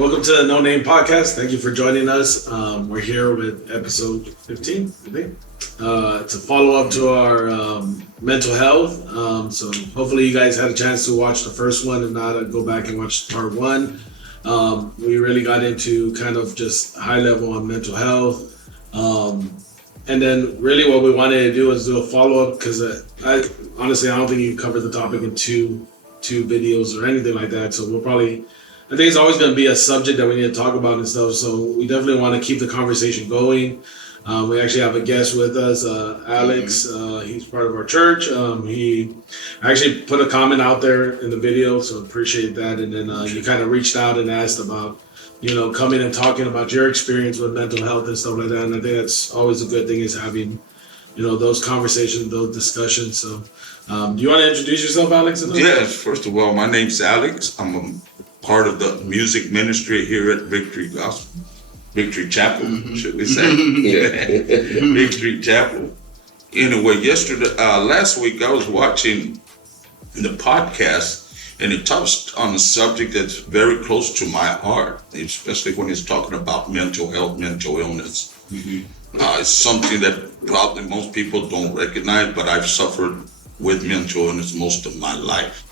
Welcome to the No Name Podcast. Thank you for joining us. We're here with episode 15, I think. It's a follow-up to our mental health. So hopefully you guys had a chance to watch the first one and not go back and watch part one. We really got into kind of just high level on mental health. And then really what we wanted to do was do a follow-up because I don't think you covered the topic in two videos or anything like that. So I think it's always going to be a subject that we need to talk about and stuff. So we definitely want to keep the conversation going. We actually have a guest with us, Alex. He's part of our church. He actually put a comment out there in the video, so appreciate that. And then you kind of reached out and asked about, coming and talking about your experience with mental health and stuff like that. And I think that's always a good thing is having, those conversations, those discussions. So do you want to introduce yourself, Alex? Yes, first of all, my name's Alex. I'm a part of the music ministry here at Victory Chapel, should we say? Victory Chapel. Anyway, last week I was watching the podcast and it touched on a subject that's very close to my heart, especially when it's talking about mental health, mental illness. It's something that probably most people don't recognize, but I've suffered with mental illness most of my life.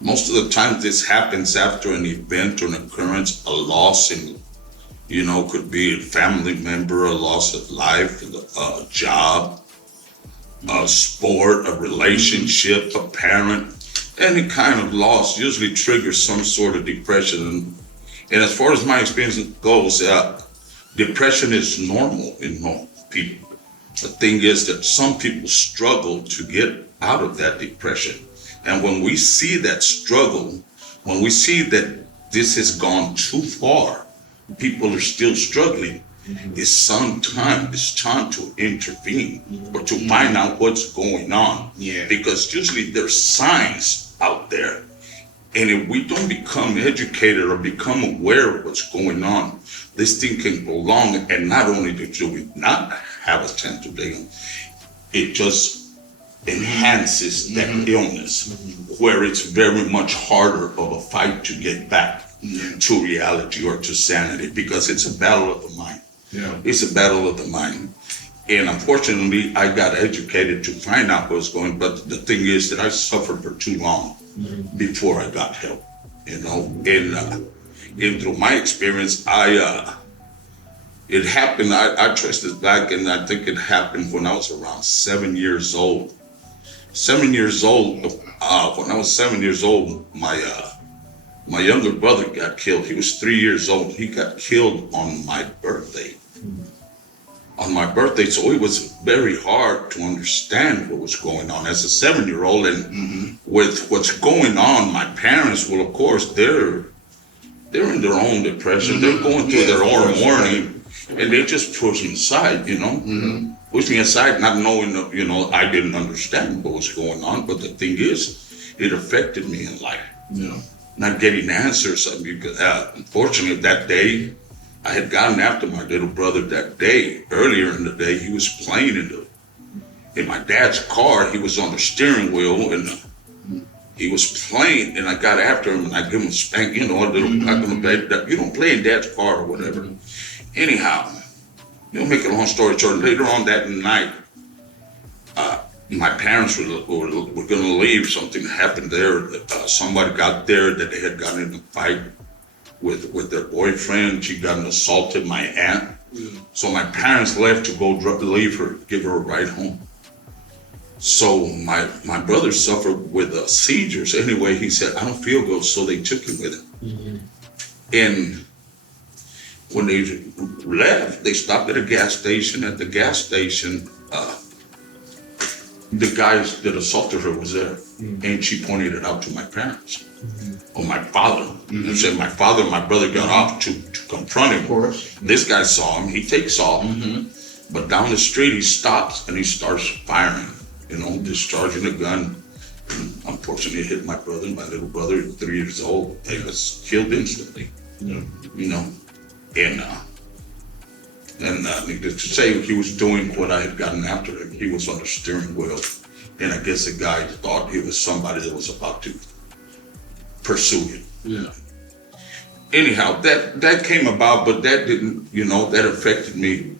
Most of the time this happens after an event or an occurrence, a loss could be a family member, a loss of life, a job, a sport, a relationship, a parent. Any kind of loss usually triggers some sort of depression. And as far as my experience goes, depression is normal in normal people. The thing is that some people struggle to get out of that depression. And when we see that struggle, when we see that this has gone too far, people are still struggling, it's time to intervene or to find out what's going on. Yeah. Because usually there's signs out there. And if we don't become educated or become aware of what's going on, this thing can go long. And not only do we not have a chance to dig, it just enhances that illness, where it's very much harder of a fight to get back to reality or to sanity, because it's a battle of the mind. Yeah. It's a battle of the mind. And unfortunately, I got educated to find out what's going on, but the thing is that I suffered for too long before I got help, and through my experience, it happened, I traced it back, and I think it happened when I was around 7 years old. 7 years old, when I was 7 years old, my younger brother got killed. He was 3 years old. He got killed on my birthday. On my birthday, so it was very hard to understand what was going on as a 7-year-old. And with what's going on, my parents, well, of course, they're in their own depression. They're going through their own mourning, and they just push me aside, push me aside, not knowing, I didn't understand what was going on. But the thing is, it affected me in life. Yeah. Not getting answers. Unfortunately, that day, I had gotten after my little brother that day. Earlier in the day, he was playing in my dad's car. He was on the steering wheel, and he was playing, and I got after him, and I give him a spank, a little, you don't play in dad's car or whatever. Anyhow, make a long story short, later on that night, my parents were going to leave. Something happened there. Somebody got there that they had gotten in a fight with their boyfriend. She got assaulted my aunt. So my parents left to go leave her, give her a ride home. So my brother suffered with seizures. Anyway, he said, I don't feel good, so they took him with him. And when they left, they stopped at a gas station. At the gas station, the guy that assaulted her was there, and she pointed it out to my parents, or my father. And said my father and my brother got off to confront him. Of course. This guy saw him, he takes off, but down the street he stops and he starts firing, discharging a gun. And unfortunately, it hit my brother, my little brother, 3 years old. He was killed instantly, And needless to say, he was doing what I had gotten after him. He was on the steering wheel, and I guess the guy thought he was somebody that was about to pursue him. Yeah. anyhow, that came about, but that didn't, that affected me.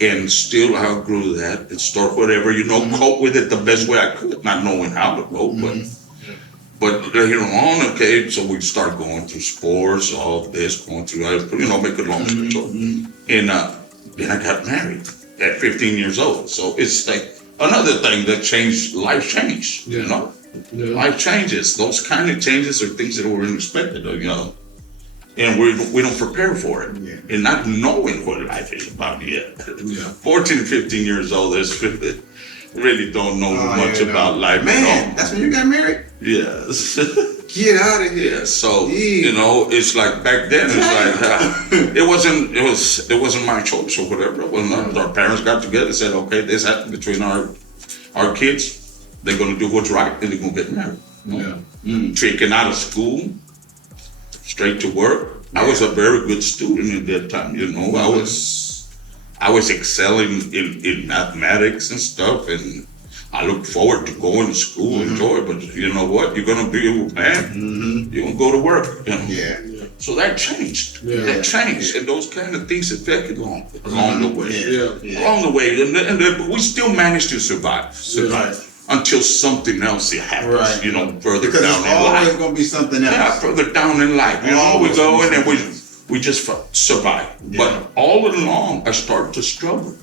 And still I outgrew that and start whatever, cope with it the best way I could, not knowing how to cope, but later on, okay, so we start going through sports, all this, going through, make a long story short. And then I got married at 15 years old. So it's like another thing that changed, life changed, Life changes. Those kind of changes are things that were unexpected, and we don't prepare for it. And not knowing what life is about yet. 14, 15 years old, really don't know much about life at all. That's when you got married? Yes. Get out of here. Yeah, so it's like back then it's like it wasn't my choice or whatever. It wasn't. Our parents got together and said, okay, this happened between our kids. They're gonna do what's right and they're gonna get married. Taken out of school, straight to work. I was a very good student at that time, I was excelling in mathematics and stuff, and I look forward to going to school, enjoy it, but you know what? You're gonna be a man. You're gonna go to work. So that changed. That changed, and those kind of things affected along the way. Along the way, and we still managed to survive. Until something else happens, further because down in life. There's always gonna be something else. Yeah, further down in life. We go and then we just survive. But all along, I started to struggle.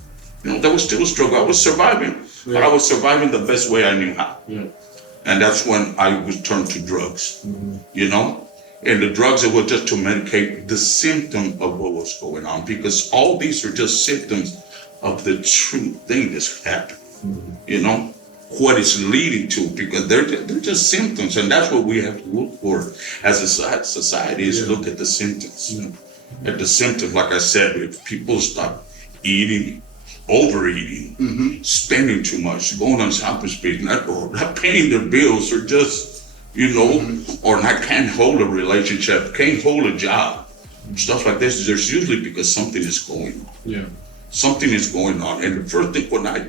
There was still a struggle. I was surviving, but I was surviving the best way I knew how. And that's when I was turned to drugs, And the drugs, it was just to medicate the symptom of what was going on, because all these are just symptoms of the true thing that's happening, what it's leading to, because they're just symptoms, and that's what we have to look for as a society is look at the symptoms. At the symptoms, like I said, if people stop eating, overeating, spending too much, going on shopping sprees, not paying their bills, or just, or not can't hold a relationship, can't hold a job, stuff like this, there's usually because something is going on. Something is going on. And the first thing when I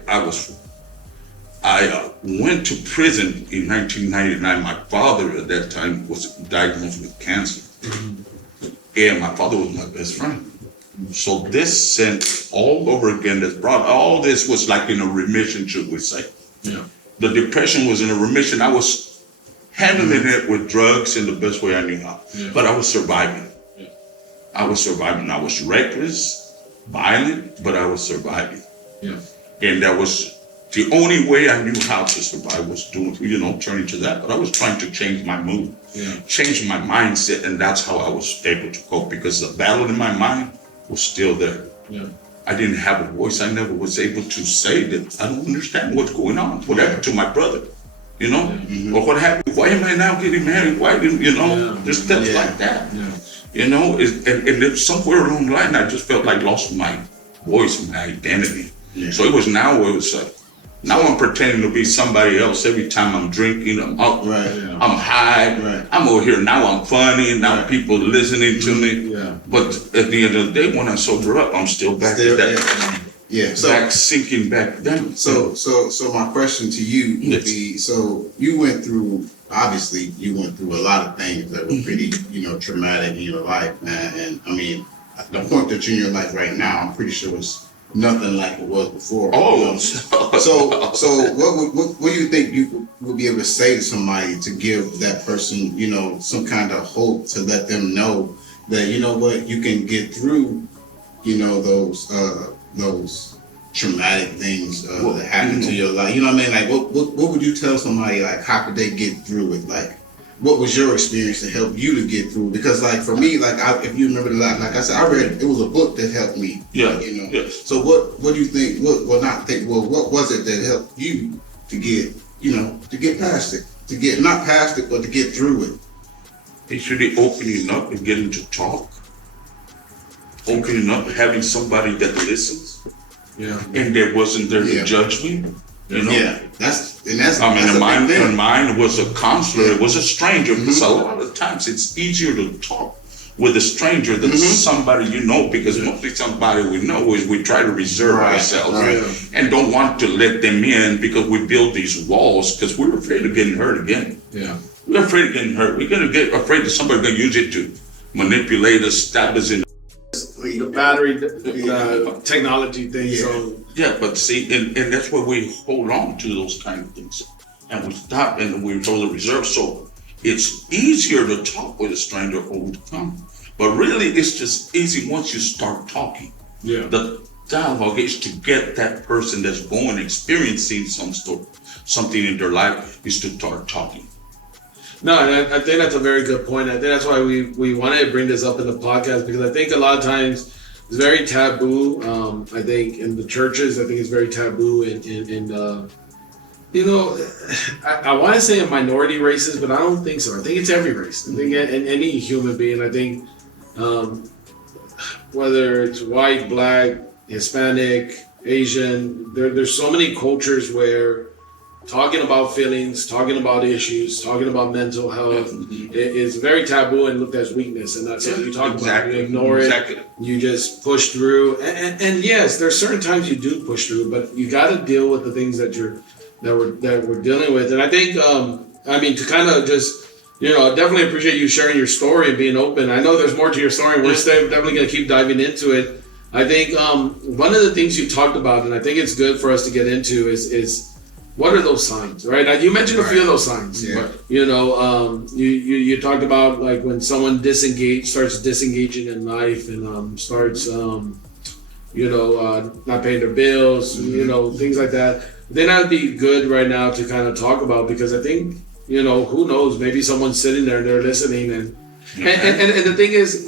went to prison in 1999. My father at that time was diagnosed with cancer. And my father was my best friend. So this sent all over again, all this was like in a remission, should we say. The depression was in a remission. I was handling it with drugs in the best way I knew how. But I was surviving. I was surviving. I was reckless, violent, but I was surviving. And that was the only way I knew how to survive was doing, turning to that. But I was trying to change my mood, change my mindset, and that's how I was able to cope, because the battle in my mind was still there. I didn't have a voice. I never was able to say that I don't understand what's going on. What happened to my brother? Or what happened? Why am I now getting married? Why didn't, there's stuff like that. And then somewhere along the line, I just felt like lost my voice, my identity. So it was now where it was like, now I'm pretending to be somebody else every time I'm drinking, I'm up, I'm high, I'm over here, now I'm funny, and now people listening to me. But at the end of the day, when I sober up, I'm still back to that. So back sinking back down. So my question to you would be, so you went through, obviously you went through a lot of things that were pretty, traumatic in your life, man. And I mean, the point that you're in your life right now, I'm pretty sure it's nothing like it was before. So what do you think you would be able to say to somebody to give that person, some kind of hope, to let them know that, you can get through, those traumatic things that happen to your life? Like what would you tell somebody, like, how could they get through it? Like, what was your experience to help you to get through? Because, like, for me, like, if you remember, like I said, I read, it was a book that helped me. So what do you think? What was it that helped you to get, to get past it, to get not past it, but to get through it? It's really opening up and getting to talk. Opening up, having somebody that listens. And that wasn't there to judge me. Mine was a counselor. It was a stranger, because a lot of times it's easier to talk with a stranger than somebody because mostly somebody we know is we try to reserve ourselves and don't want to let them in, because we build these walls because we're afraid of getting hurt again. We're afraid of getting hurt. We're gonna get afraid that somebody's gonna use it to manipulate us, stab us in the battery technology thing. Yeah. So yeah, but see, and that's where we hold on to those kind of things. And we stop and we throw the reserve. So it's easier to talk with a stranger over the phone. But really, it's just easy once you start talking. yeah. The dialogue is to get that person that's going, experiencing something in their life, is to start talking. No, and I think that's a very good point. I think that's why we wanted to bring this up in the podcast, because I think a lot of times it's very taboo. I think in the churches, I think it's very taboo in you know, I want to say in minority races, but I don't think so. I think it's every race. I think in any human being, I think whether it's white, black, Hispanic, Asian, there's so many cultures where talking about feelings, talking about issues, talking about mental health is very taboo and looked as weakness, and that's what you talk about. You ignore it, you just push through, and yes, there's certain times you do push through, but you got to deal with the things that we're dealing with. And I think, I mean, to kind of just, you know, I definitely appreciate you sharing your story and being open. I know there's more to your story, and we're definitely going to keep diving into it. I think one of the things you talked about, and I think it's good for us to get into, is what are those signs, right? You mentioned a few of those signs. Yeah. You know, you talked about like when someone starts disengaging in life and starts, you know, not paying their bills, you know, things like that. Then that'd be good right now to kind of talk about, because I think, you know, who knows, maybe someone's sitting there and they're listening, and the thing is,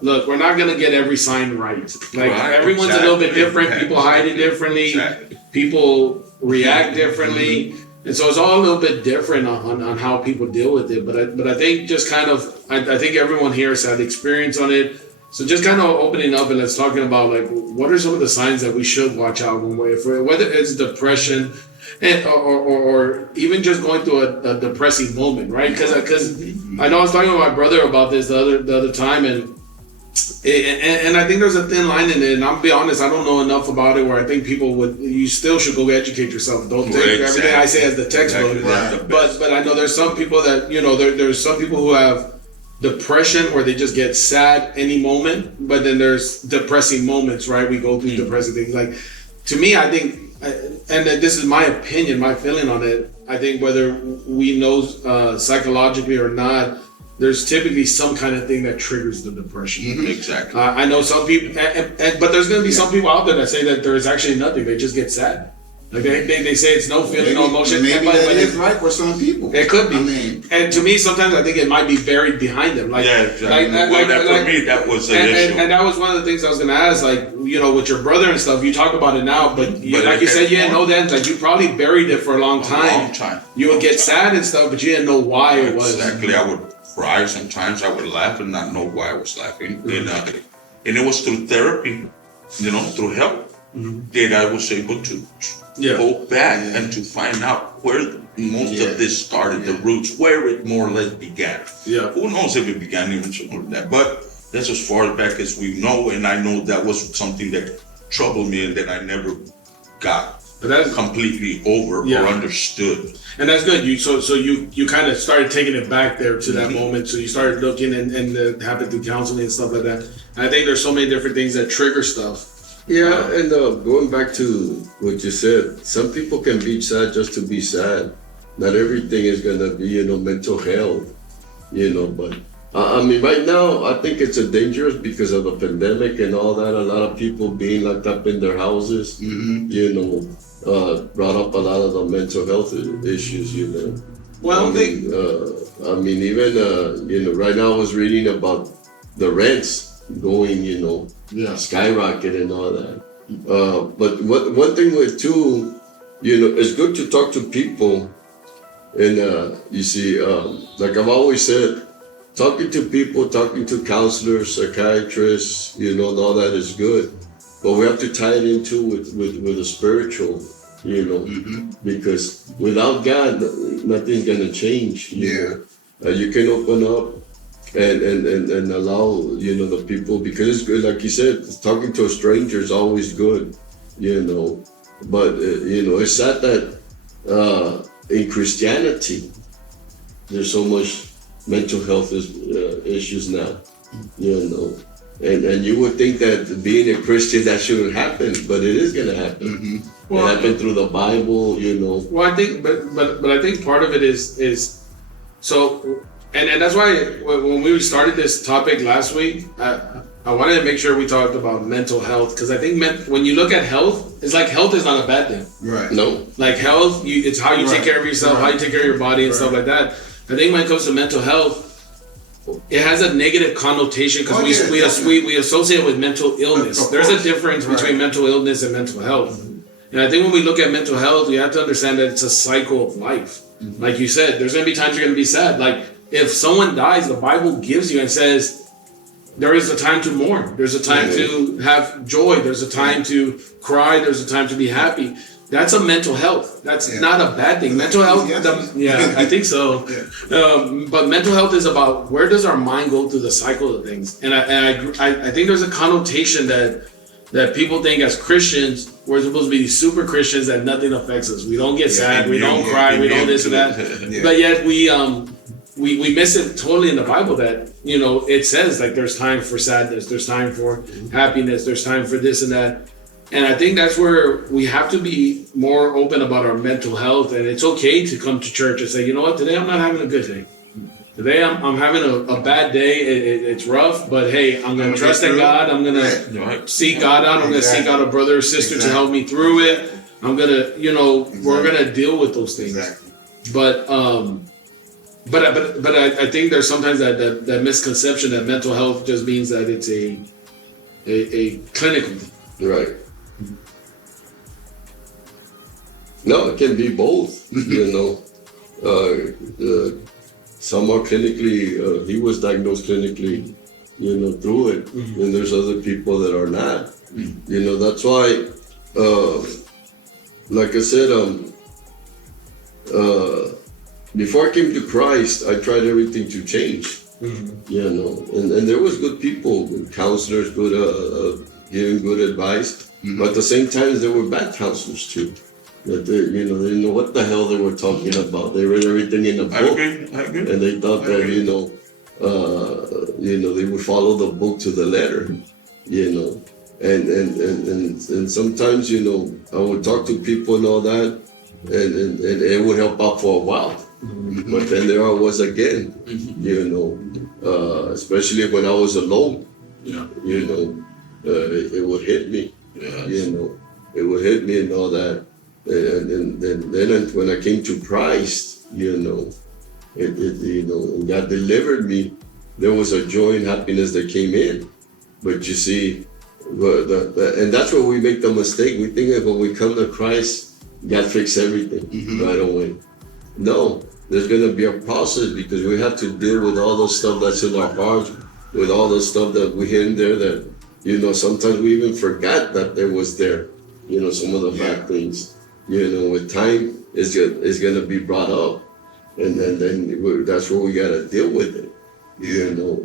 look, we're not gonna get every sign right. Like everyone's a little bit different. People hide it differently. People react differently, and so it's all a little bit different on how people deal with it. But I think just kind of, I think everyone here has had experience on it. So just kind of opening up and let's talking about like what are some of the signs that we should watch out whether it's depression or even just going through a depressing moment, right? Because I know I was talking to my brother about this the other time, and I think there's a thin line in it, and I'll be honest, I don't know enough about it where I think you still should go educate yourself. Don't take everything I say as the textbook. But I know there's some people that, you know, there's some people who have depression where they just get sad any moment, but then there's depressing moments, right? We go through depressing things. Like, to me, I think, and this is my opinion, my feeling on it, I think whether we know psychologically or not, there's typically some kind of thing that triggers the depression. Exactly. I know some people, but there's going to be some people out there that say that there is actually nothing. They just get sad. Like they say it's no feeling, no emotion. Maybe that is right for some people. It could be. I mean, and to me, sometimes I think it might be buried behind them. Like, yeah, exactly. For me, that was an issue. And that was one of the things I was going to ask. Like, you know, with your brother and stuff, you talk about it now, but like you said, you didn't know then. Like, you probably buried it for a long time. You would get sad and stuff, but you didn't know why it was. Exactly. I would cry sometimes. I would laugh and not know why I was laughing. And it was through therapy, you know, through help, that I was able to go back and to find out where most of this started, the roots, where it more or less began. Yeah. Who knows if it began even sooner than that? But that's as far back as we know, and I know that was something that troubled me and that I never got completely over or understood. And that's good. So you kind of started taking it back there to that moment. So you started looking and it happened through counseling and stuff like that. And I think there's so many different things that trigger stuff. Yeah, and going back to what you said, some people can be sad just to be sad. Not everything is gonna be, you know, mental health, you know. But I mean, right now, I think it's a dangerous because of the pandemic and all that. A lot of people being locked up in their houses, you know, brought up a lot of the mental health issues, you know. Well, I mean, even you know, right now I was reading about the rents going, you know, skyrocket and all that. But one thing with too, you know, it's good to talk to people, and you see, like I've always said, talking to people, talking to counselors, psychiatrists, you know, and all that is good. But we have to tie it into with the spiritual, you know, because without God, nothing's gonna change. You know? You can open up and allow, you know, the people, because it's good, like you said, talking to a stranger is always good, you know. But you know, it's sad that in Christianity there's so much mental health issues now, you know. And you would think that being a Christian, that shouldn't happen, but it is going to happen. Mm-hmm. Well, it happened through the Bible, you know. Well, I think, but I think part of it is so, and that's why when we started this topic last week, I wanted to make sure we talked about mental health, because I think when you look at health, it's like health is not a bad thing. Right. No. Like health, it's how you take care of yourself, how you take care of your body and stuff like that. I think when it comes to mental health, it has a negative connotation because we associate it with mental illness. There's a difference between mental illness and mental health. And I think when we look at mental health, we have to understand that it's a cycle of life. Like you said, there's going to be times you're going to be sad. Like if someone dies, the Bible gives you and says, there is a time to mourn. There's a time to have joy. There's a time to cry. There's a time to be happy. That's a mental health. That's not a bad thing. Mental health, I think so. But mental health is about where does our mind go through the cycle of things. And I think there's a connotation that people think as Christians, we're supposed to be these super Christians that nothing affects us. We don't get sad. We don't cry. We don't this and that. But yet we miss it totally in the Bible that, you know, it says like there's time for sadness, there's time for happiness, there's time for this and that. And I think that's where we have to be more open about our mental health. And it's okay to come to church and say, you know what, today I'm not having a good day. Today I'm having a bad day. It's rough, but hey, I'm going to trust in God. I'm going to seek God out. I'm going to seek out a brother or sister to help me through it. I'm going to, you know, we're going to deal with those things. But I think there's sometimes that misconception that mental health just means that it's a clinical thing. Right. No, it can be both, you know. Some are clinically, he was diagnosed clinically, you know, through it. And there's other people that are not. You know, that's why, like I said, before I came to Christ, I tried everything to change, you know. And there was good people, good counselors, good, giving good advice. But at the same time, there were bad counselors too. That they, you know, they didn't know what the hell they were talking about. They read everything in a book, and they thought that you know, they would follow the book to the letter, you know. And sometimes, you know, I would talk to people and all that, and it would help out for a while. But then there I was again, you know, especially when I was alone, you know, it would hit me, you know, it would hit me and all that. And then when I came to Christ, you know, you know, and God delivered me, there was a joy and happiness that came in. But you see, and that's where we make the mistake. We think that when we come to Christ, God fixes everything right away. No, there's going to be a process because we have to deal with all those stuff that's in our hearts, with all the stuff that we hear in there that, you know, sometimes we even forgot that there was there, you know, some of the bad things. You know, with time, it's going to be brought up, and then that's where we got to deal with it. You know,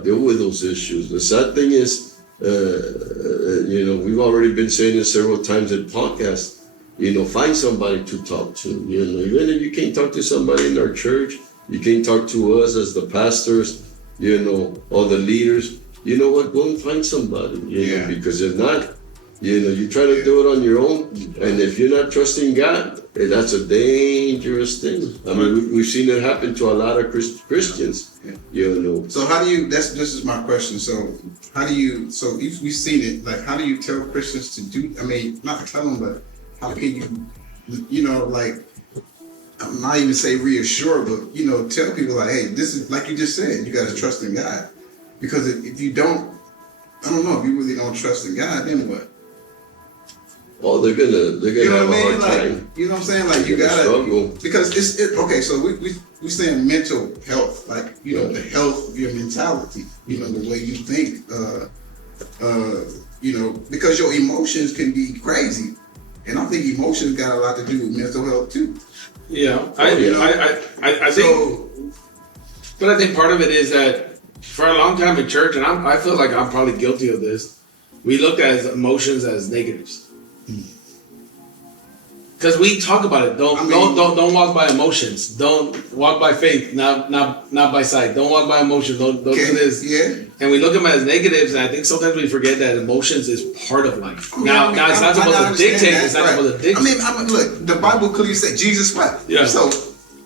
deal with those issues. The sad thing is, you know, we've already been saying it several times in podcasts. You know, find somebody to talk to. You know, even if you can't talk to somebody in our church, you can't talk to us as the pastors. You know, or the leaders. You know what? Go and find somebody. You know, because if not, you know, you try to do it on your own, and if you're not trusting God, that's a dangerous thing. I mean, we've seen it happen to a lot of Christians, you know. So how do you, this is my question, so how do you, so if we've seen it, like how do you tell Christians to do, I mean, not tell them, but how can you know, like, I'm not even say reassure, but, you know, tell people like, hey, this is, like you just said, you got to trust in God. Because if you don't, I don't know, if you really don't trust in God, then what? Oh, they're gonna have a hard time. You know what I'm saying? Like you gotta struggle. Because it's okay. So we saying mental health, like you know the health of your mentality. You know the way you think. You know because your emotions can be crazy, and I think emotions got a lot to do with mental health too. Yeah, I think. So, but I think part of it is that for a long time in church, and I feel like I'm probably guilty of this. We looked at emotions as negatives. Because we talk about it. Don't walk by emotions. Don't walk by faith, not by sight. Don't walk by emotions. Don't do this. Yeah. And we look at them as negatives, and I think sometimes we forget that emotions is part of life. Now it's not supposed to dictate. It's not supposed to dictate. I mean, look, the Bible clearly said Jesus wept. Yeah. So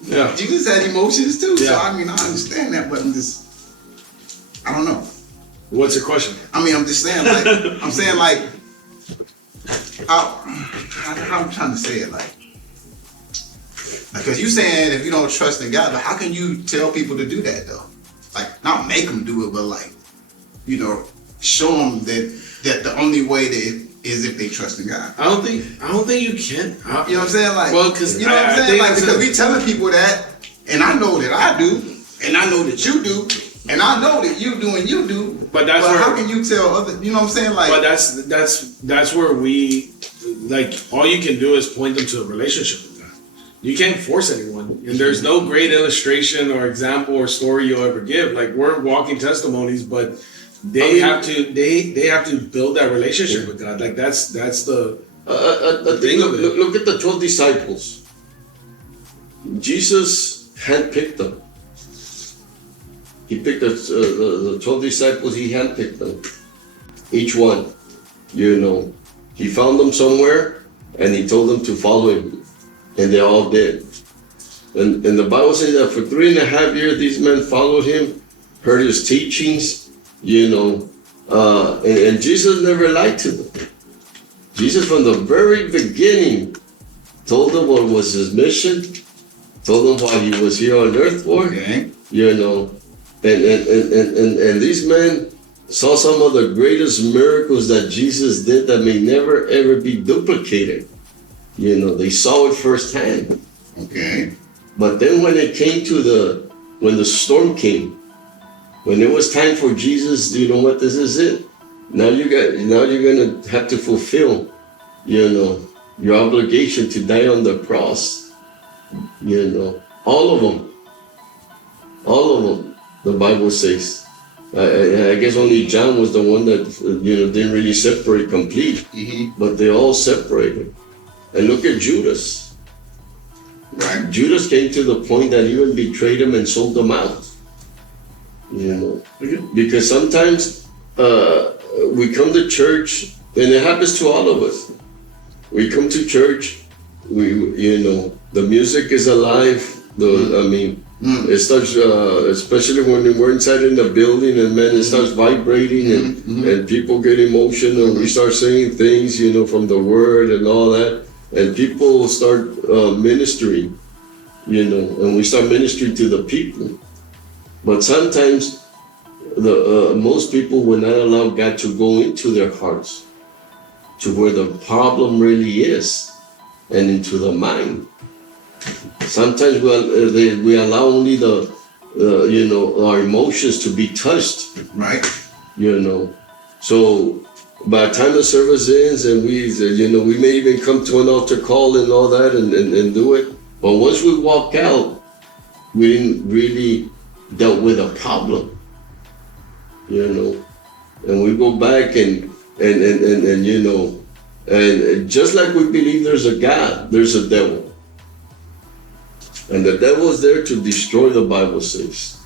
Yeah. Jesus had emotions too. So Yeah. I mean, I understand that, but I don't know. What's your question? I mean, I'm just saying, like, I'm trying to say it, like, because you saying if you don't trust in God, but how can you tell people to do that though? Like, not make them do it, but like, you know, show them that the only way is if they trust in God. I don't think you can. You know what I'm saying? Like, well, because you know what I'm saying? Like, because we telling people that, and I know that I do, and I know that you do, and I know that you do and you do. But that's but where, how can you tell other? You know what I'm saying? Like, but that's where we, like, all you can do is point them to a relationship with God. You can't force anyone, and there's no great illustration or example or story you'll ever give. Like, we're walking testimonies, but they have to build that relationship with God. Like, that's the thing of it. Look at the 12 disciples. Jesus handpicked them. He picked the 12 disciples, he handpicked them. Each one, you know. He found them somewhere and he told them to follow him. And they all did. And the Bible says that for 3.5 years, these men followed him, heard his teachings, you know. And Jesus never lied to them. Jesus, from the very beginning, told them what was his mission, told them why he was here on earth for, you know. And these men saw some of the greatest miracles that Jesus did that may never ever be duplicated. You know, they saw it firsthand. Okay. But then when it came to when the storm came, when it was time for Jesus, you know what, this is it. Now you're gonna have to fulfill, you know, your obligation to die on the cross. You know, all of them. The Bible says. I guess only John was the one that, you know, didn't really separate complete, but they all separated. And look at Judas. Right. Judas came to the point that he even betrayed him and sold them out. You know, because sometimes we come to church, and it happens to all of us. We come to church, you know, the music is alive. It starts, especially when we're inside in the building, and man, it starts vibrating, and people get emotional. We start saying things, you know, from the word and all that, and people start ministering, you know, and we start ministering to the people. But sometimes most people will not allow God to go into their hearts, to where the problem really is, and into the mind. Sometimes we allow only you know, our emotions to be touched. Right. You know, so by the time the service ends, and we may even come to an altar call and all that, and do it. But once we walk out, we didn't really dealt with a problem. You know, and we go back and you know, and just like we believe there's a God, there's a devil. And the devil is there to destroy, the Bible says,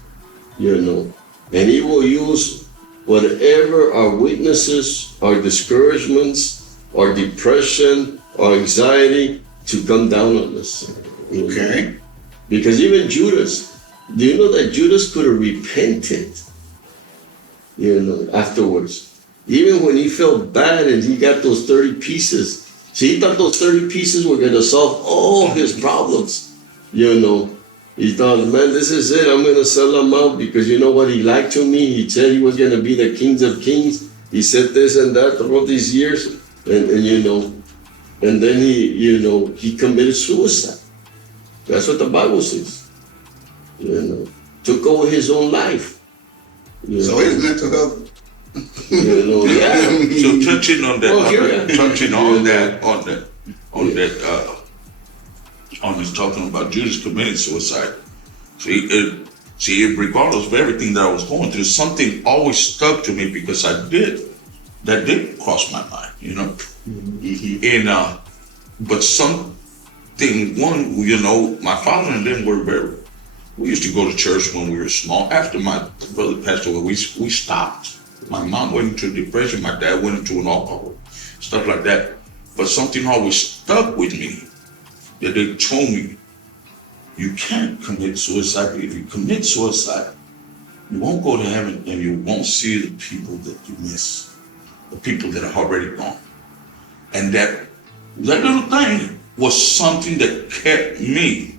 you know. And he will use whatever our weaknesses, our discouragements, our depression, our anxiety to come down on us. Okay. Because even Judas, do you know that Judas could have repented, you know, afterwards? Even when he felt bad and he got those 30 pieces. See, he thought those 30 pieces were going to solve all his problems. You know, he thought, man, this is it. I'm going to sell him out because you know what he lied to me? He said he was going to be the King of Kings. He said this and that throughout these years. And you know, and then he committed suicide. That's what the Bible says. You know, took over his own life. So his mental health. You know, yeah. So touching on talking about Judas committing suicide. See, regardless of everything that I was going through, something always stuck to me because that did cross my mind, you know. And but thing. One, you know, my father and them were very. We used to go to church when we were small. After my brother passed away, we stopped. My mom went into depression. My dad went into an alcohol, stuff like that. But something always stuck with me that they told me, you can't commit suicide. If you commit suicide, you won't go to heaven and you won't see the people that you miss, the people that are already gone. And that little thing was something that kept me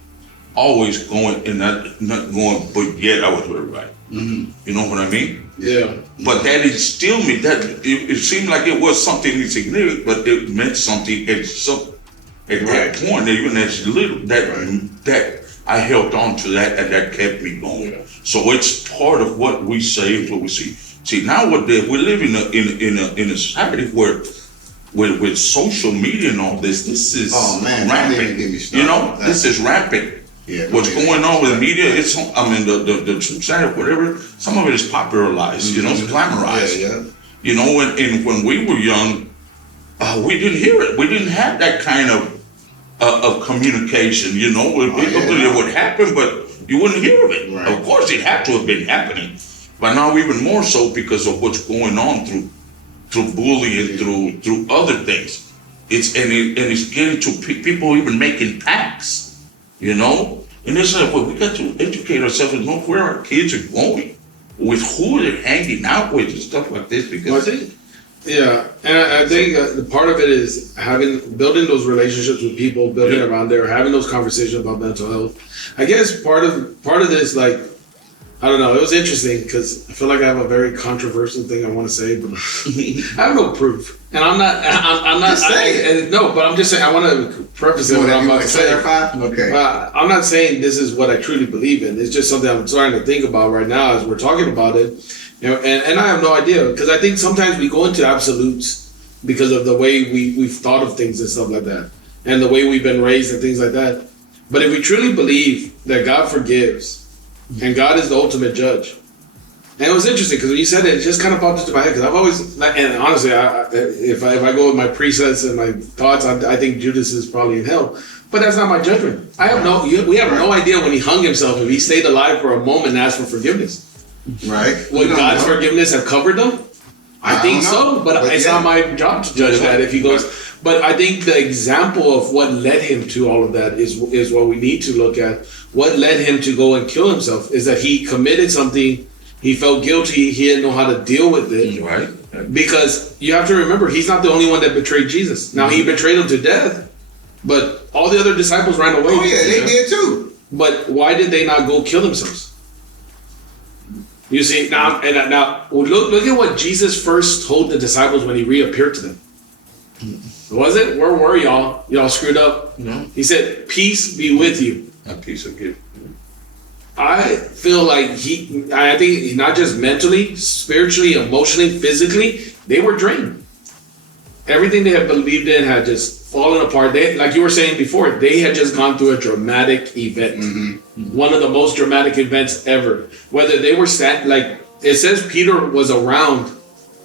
always going and not going, but yet I was very right. Mm-hmm. You know what I mean? Yeah. But that instilled me, that it seemed like it was something insignificant, but it meant something at that point, even as little, that I held on to that and that kept me going. Yeah. So it's part of what we say, what we see. See, nowadays we live in a society where with social media and all this is rampant. You know, this is rampant. Yeah, what's going on with the media? It's, I mean, the society, whatever. Some of it is popularized. You know, it's glamorized. Yeah. You know, and when we were young, we didn't hear it. We didn't have that kind of communication. You know, it would happen, but you wouldn't hear of it. Right. Of course, it had to have been happening, but now even more so because of what's going on through bullying, through other things. It's getting to people even making pacts. You know, and it's like, well, we got to educate ourselves and know where our kids are going, with who they're hanging out with, and stuff like this. Because and I think the part of it is building those relationships with people, building around there, having those conversations about mental health. I guess part of this, like, I don't know, it was interesting because I feel like I have a very controversial thing I want to say, but I have no proof. And I'm not saying, but I'm just saying, I want to preface it what I'm about to say. Okay. I'm not saying this is what I truly believe in. It's just something I'm starting to think about right now as we're talking about it. You know, and I have no idea, because I think sometimes we go into absolutes because of the way we've thought of things and stuff like that, and the way we've been raised and things like that. But if we truly believe that God forgives, and God is the ultimate judge. And it was interesting because when you said it just kind of popped into my head, because I've always, and honestly, if I go with my presets and my thoughts, I think Judas is probably in hell. But that's not my judgment. We have no idea when he hung himself, if he stayed alive for a moment and asked for forgiveness. Right. Would God's forgiveness have covered them? I think so, but it's not my job to judge that if he goes. But I think the example of what led him to all of that is what we need to look at. What led him to go and kill himself is that he committed something, he felt guilty, he didn't know how to deal with it. Right. Because you have to remember, he's not the only one that betrayed Jesus. Now, he betrayed him to death, but all the other disciples ran away. Oh yeah, they did too. But why did they not go kill themselves? You see, now look at what Jesus first told the disciples when he reappeared to them. Was it? Where were y'all? Y'all screwed up? No. He said, peace be with you. A piece of gift. I feel like I think not just mentally, spiritually, emotionally, physically, they were drained. Everything they had believed in had just fallen apart. They, like you were saying before, they had just gone through a dramatic event. Mm-hmm. One of the most dramatic events ever. Whether they were like it says Peter was around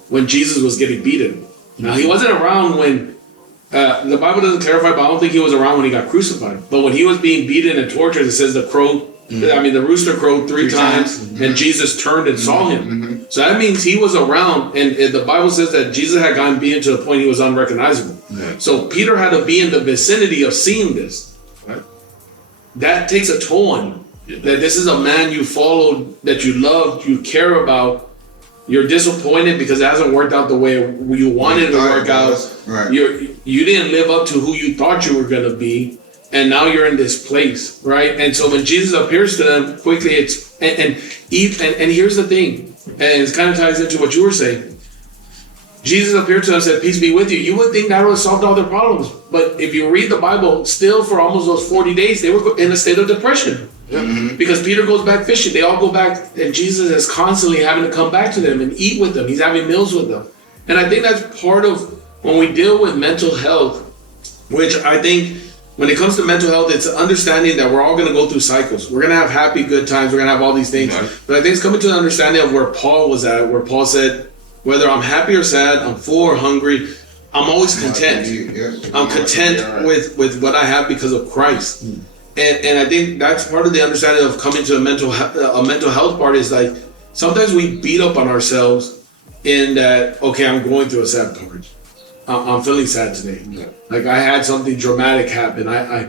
when Jesus was getting beaten. Now, he wasn't around when, the Bible doesn't clarify, but I don't think he was around when he got crucified. But when he was being beaten and tortured, it says the rooster crowed three times, mm-hmm. and Jesus turned and saw him. Mm-hmm. So that means he was around, and the Bible says that Jesus had gotten beaten to the point he was unrecognizable. Yeah. So Peter had to be in the vicinity of seeing this. Right? That takes a toll on you. Yeah. That this is a man you followed, that you loved, you care about. You're disappointed because it hasn't worked out the way you wanted it to work out. Right. You didn't live up to who you thought you were going to be, and now you're in this place, right? And so when Jesus appears to them, quickly and here's the thing, and it kind of ties into what you were saying. Jesus appeared to them and said, peace be with you. You would think that would have solved all their problems. But if you read the Bible, still for almost those 40 days, they were in a state of depression. Mm-hmm. Because Peter goes back fishing. They all go back, and Jesus is constantly having to come back to them and eat with them. He's having meals with them. And I think that's part of when we deal with mental health, which I think when it comes to mental health, it's understanding that we're all going to go through cycles. We're going to have happy, good times. We're going to have all these things. Right. But I think it's coming to an understanding of where Paul was at, where Paul said, whether I'm happy or sad, I'm full or hungry, I'm always content. I'm content with what I have because of Christ. And I think that's part of the understanding of coming to a mental health part is like, sometimes we beat up on ourselves in that, okay, I'm going through a sad part. I'm feeling sad today. Like I had something dramatic happen. I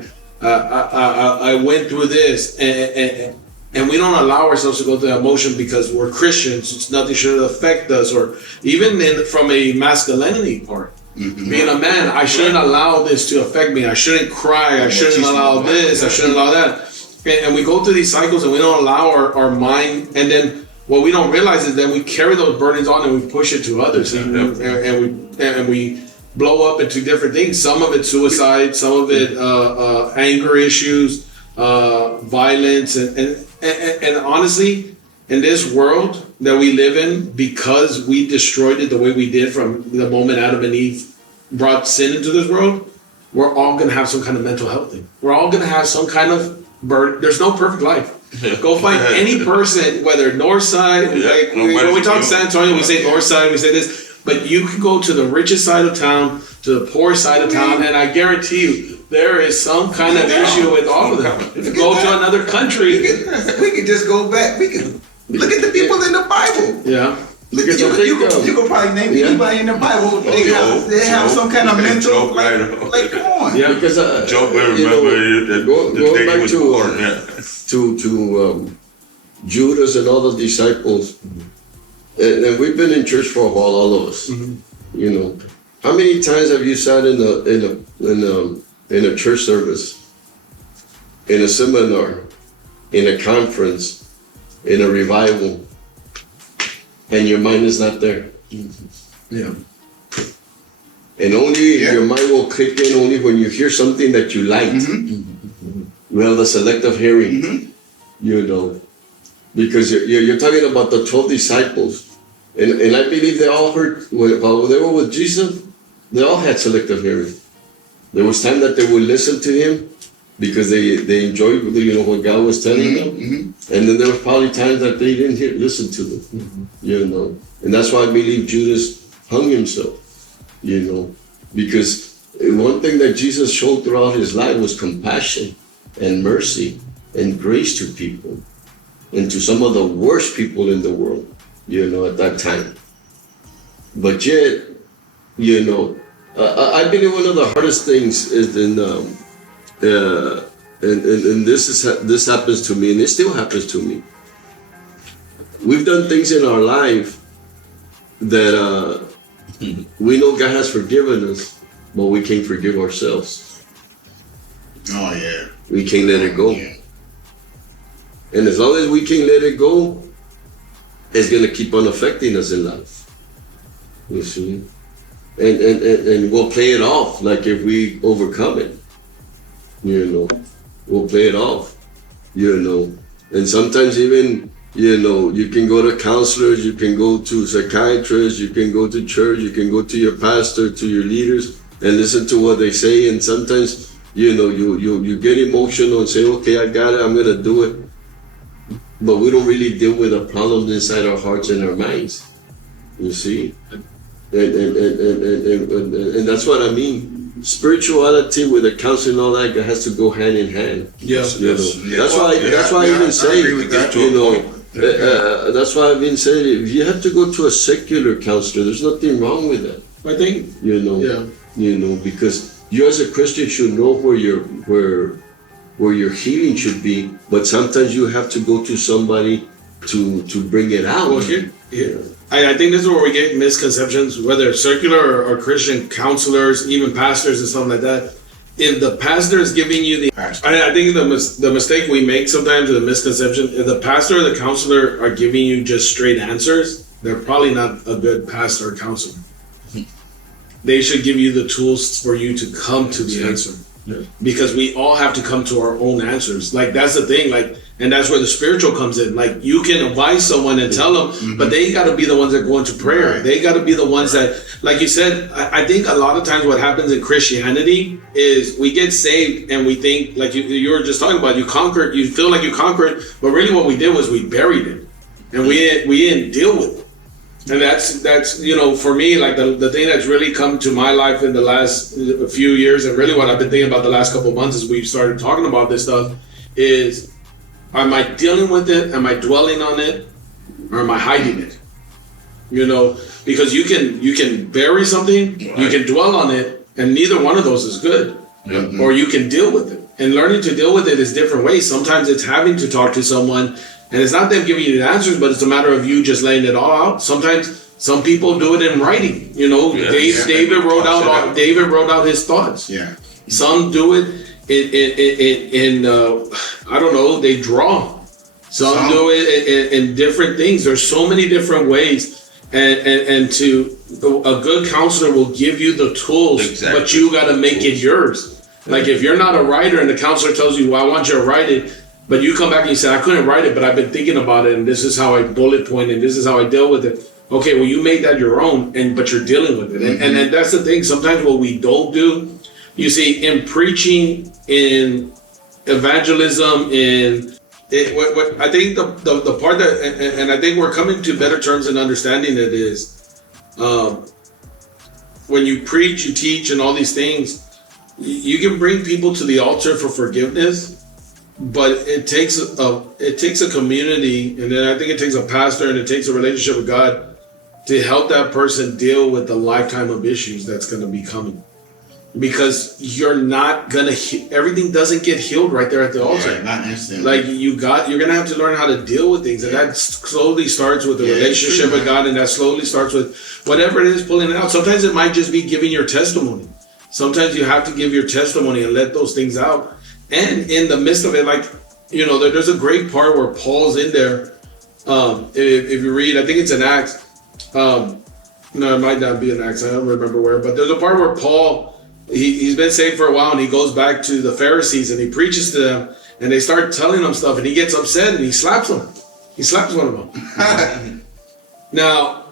went through this and we don't allow ourselves to go through that emotion because we're Christians. It's nothing should affect us, or even from a masculinity part. Being a man, I shouldn't allow this to affect me. I shouldn't cry. I shouldn't allow this. I shouldn't allow that. And we go through these cycles and we don't allow our mind. And then what we don't realize is then we carry those burdens on and we push it to others. And we blow up into different things. Some of it suicide, some of it anger issues, violence. And honestly, in this world that we live in, because we destroyed it the way we did from the moment Adam and Eve brought sin into this world, we're all going to have some kind of mental health thing. We're all going to have some kind of burden. There's no perfect life. Go find any person, whether north side, like when we talk San Antonio, we say north side, we say this, but you can go to the richest side of town, to the poor side of town, and I guarantee you, there is some kind of issue with all of them. If you go to another country, we could just go back. We can look at the people in the Bible. Yeah. Look at you could probably name anybody in the Bible. They have some kind of mental. Like, come on. Yeah. Because Job, remember the day he was born. To Judas and all the disciples, and we've been in church for a while, all of us. You know, how many times have you sat in a church service, in a seminar, in a conference, in a revival, and your mind is not there? Yeah. And only your mind will click in only when you hear something that you like. Well, the selective hearing, you know, because you're talking about the 12 disciples, and I believe they all heard, while they were with Jesus, they all had selective hearing. There was time that they would listen to him because they enjoyed, what God was telling them, and then there was probably times that they didn't listen to them, you know, and that's why I believe Judas hung himself, you know, because one thing that Jesus showed throughout his life was compassion and mercy and grace to people, and to some of the worst people in the world, you know, at that time. But yet, you know, I believe one of the hardest things is and this happens to me, and it still happens to me. We've done things in our life that we know God has forgiven us, but we can't forgive ourselves. Oh yeah. We can't let it go. And as long as we can't let it go, it's gonna keep on affecting us in life. You see? And we'll play it off like if we overcome it. You know, we'll play it off. You know. And sometimes even, you know, you can go to counselors, you can go to psychiatrists, you can go to church, you can go to your pastor, to your leaders, and listen to what they say. And sometimes, you know, you get emotional and say, okay, I got it, I'm gonna do it. But we don't really deal with the problems inside our hearts and our minds. You see? And that's what I mean. Spirituality with the counseling and all that has to go hand in hand. Yes. You know? That's why I even say, you know, that's why I've been saying, if you have to go to a secular counselor, there's nothing wrong with that. I think, you know, because you as a Christian should know where your healing should be, but sometimes you have to go to somebody to bring it out. Well, I think this is where we get misconceptions, whether it's secular or Christian counselors, even pastors and something like that. If the pastor is giving you I think the mistake we make sometimes, or the misconception, if the pastor or the counselor are giving you just straight answers, they're probably not a good pastor or counselor. They should give you the tools for you to come to the answer. Yeah. Because we all have to come to our own answers. Like, that's the thing. Like, and that's where the spiritual comes in. Like, you can advise someone and tell them, but they got to be the ones that go into prayer. They got to be the ones that, like you said, I think a lot of times what happens in Christianity is we get saved and we think, like you were just talking about, you conquered, you feel like you conquered, but really what we did was we buried it, and we didn't deal with it. And that's for me, like the thing that's really come to my life in the last few years, and really what I've been thinking about the last couple of months as we've started talking about this stuff is, am I dealing with it? Am I dwelling on it? Or am I hiding it? Because you can bury something, you can dwell on it, and neither one of those is good. Mm-hmm. Or you can deal with it. And learning to deal with it is different ways. Sometimes it's having to talk to someone, and it's not them giving you the answers, but it's a matter of you just laying it all out. Sometimes some people do it in writing. David wrote out his thoughts. Yeah. Some do it in I don't know, they draw. Some do it in different things. There's so many different ways, and a good counselor will give you the tools, but you got to make it yours. Like if you're not a writer and the counselor tells you, well, I want you to write it, but you come back and you say, I couldn't write it, but I've been thinking about it, and this is how I bullet point it, this is how I deal with it. Okay, well, you made that your own, but you're dealing with it. Mm-hmm. And that's the thing. Sometimes what we don't do, you see, in preaching, in evangelism, what I think the part that, and I think we're coming to better terms and understanding it is, when you preach, you teach, and all these things, you can bring people to the altar for forgiveness, but it takes a community, and then I think it takes a pastor, and it takes a relationship with God to help that person deal with the lifetime of issues that's going to be coming. Because you're not gonna everything doesn't get healed right there at the altar. Right, not instantly. Like you're gonna have to learn how to deal with things, and that slowly starts with a relationship with God, and that slowly starts with whatever it is, pulling it out. Sometimes it might just be giving your testimony. Sometimes you have to give your testimony and let those things out. And in the midst of it, like there's a great part where Paul's in there. If you read, I think it's in Acts. No, it might not be in Acts. I don't remember where, but there's a part where Paul. He's been saved for a while, and he goes back to the Pharisees and he preaches to them, and they start telling him stuff, and he gets upset and he slaps them. He slaps one of them. Now,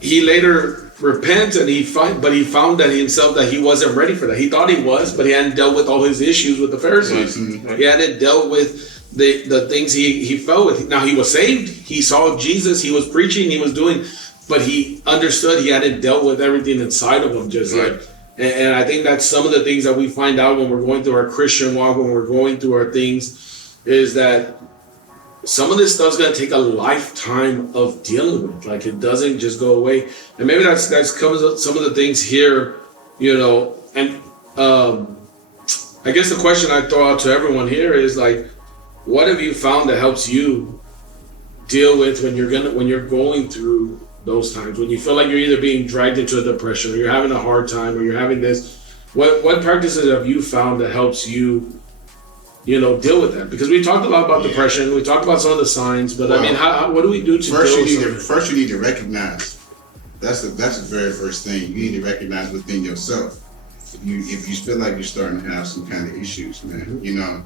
he later repents and he found that himself that he wasn't ready for that. He thought he was, but he hadn't dealt with all his issues with the Pharisees. He hadn't dealt with the things he felt with. Now he was saved. He saw Jesus. He was preaching. He was doing, but he understood he hadn't dealt with everything inside of him just yet. And I think that's some of the things that we find out when we're going through our Christian walk, when we're going through our things, is that some of this stuff's gonna take a lifetime of dealing with. Like it doesn't just go away. And maybe that's comes up some of the things here, and I guess the question I throw out to everyone here is like, what have you found that helps you deal with when you're going through those times, when you feel like you're either being dragged into a depression, or you're having a hard time, or you're having this? What practices have you found that helps you, deal with that? Because we talked a lot about depression, we talked about some of the signs, but what do we do to deal with it? First, you need to recognize. That's the very first thing. You need to recognize within yourself. If you feel like you're starting to have some kind of issues, man,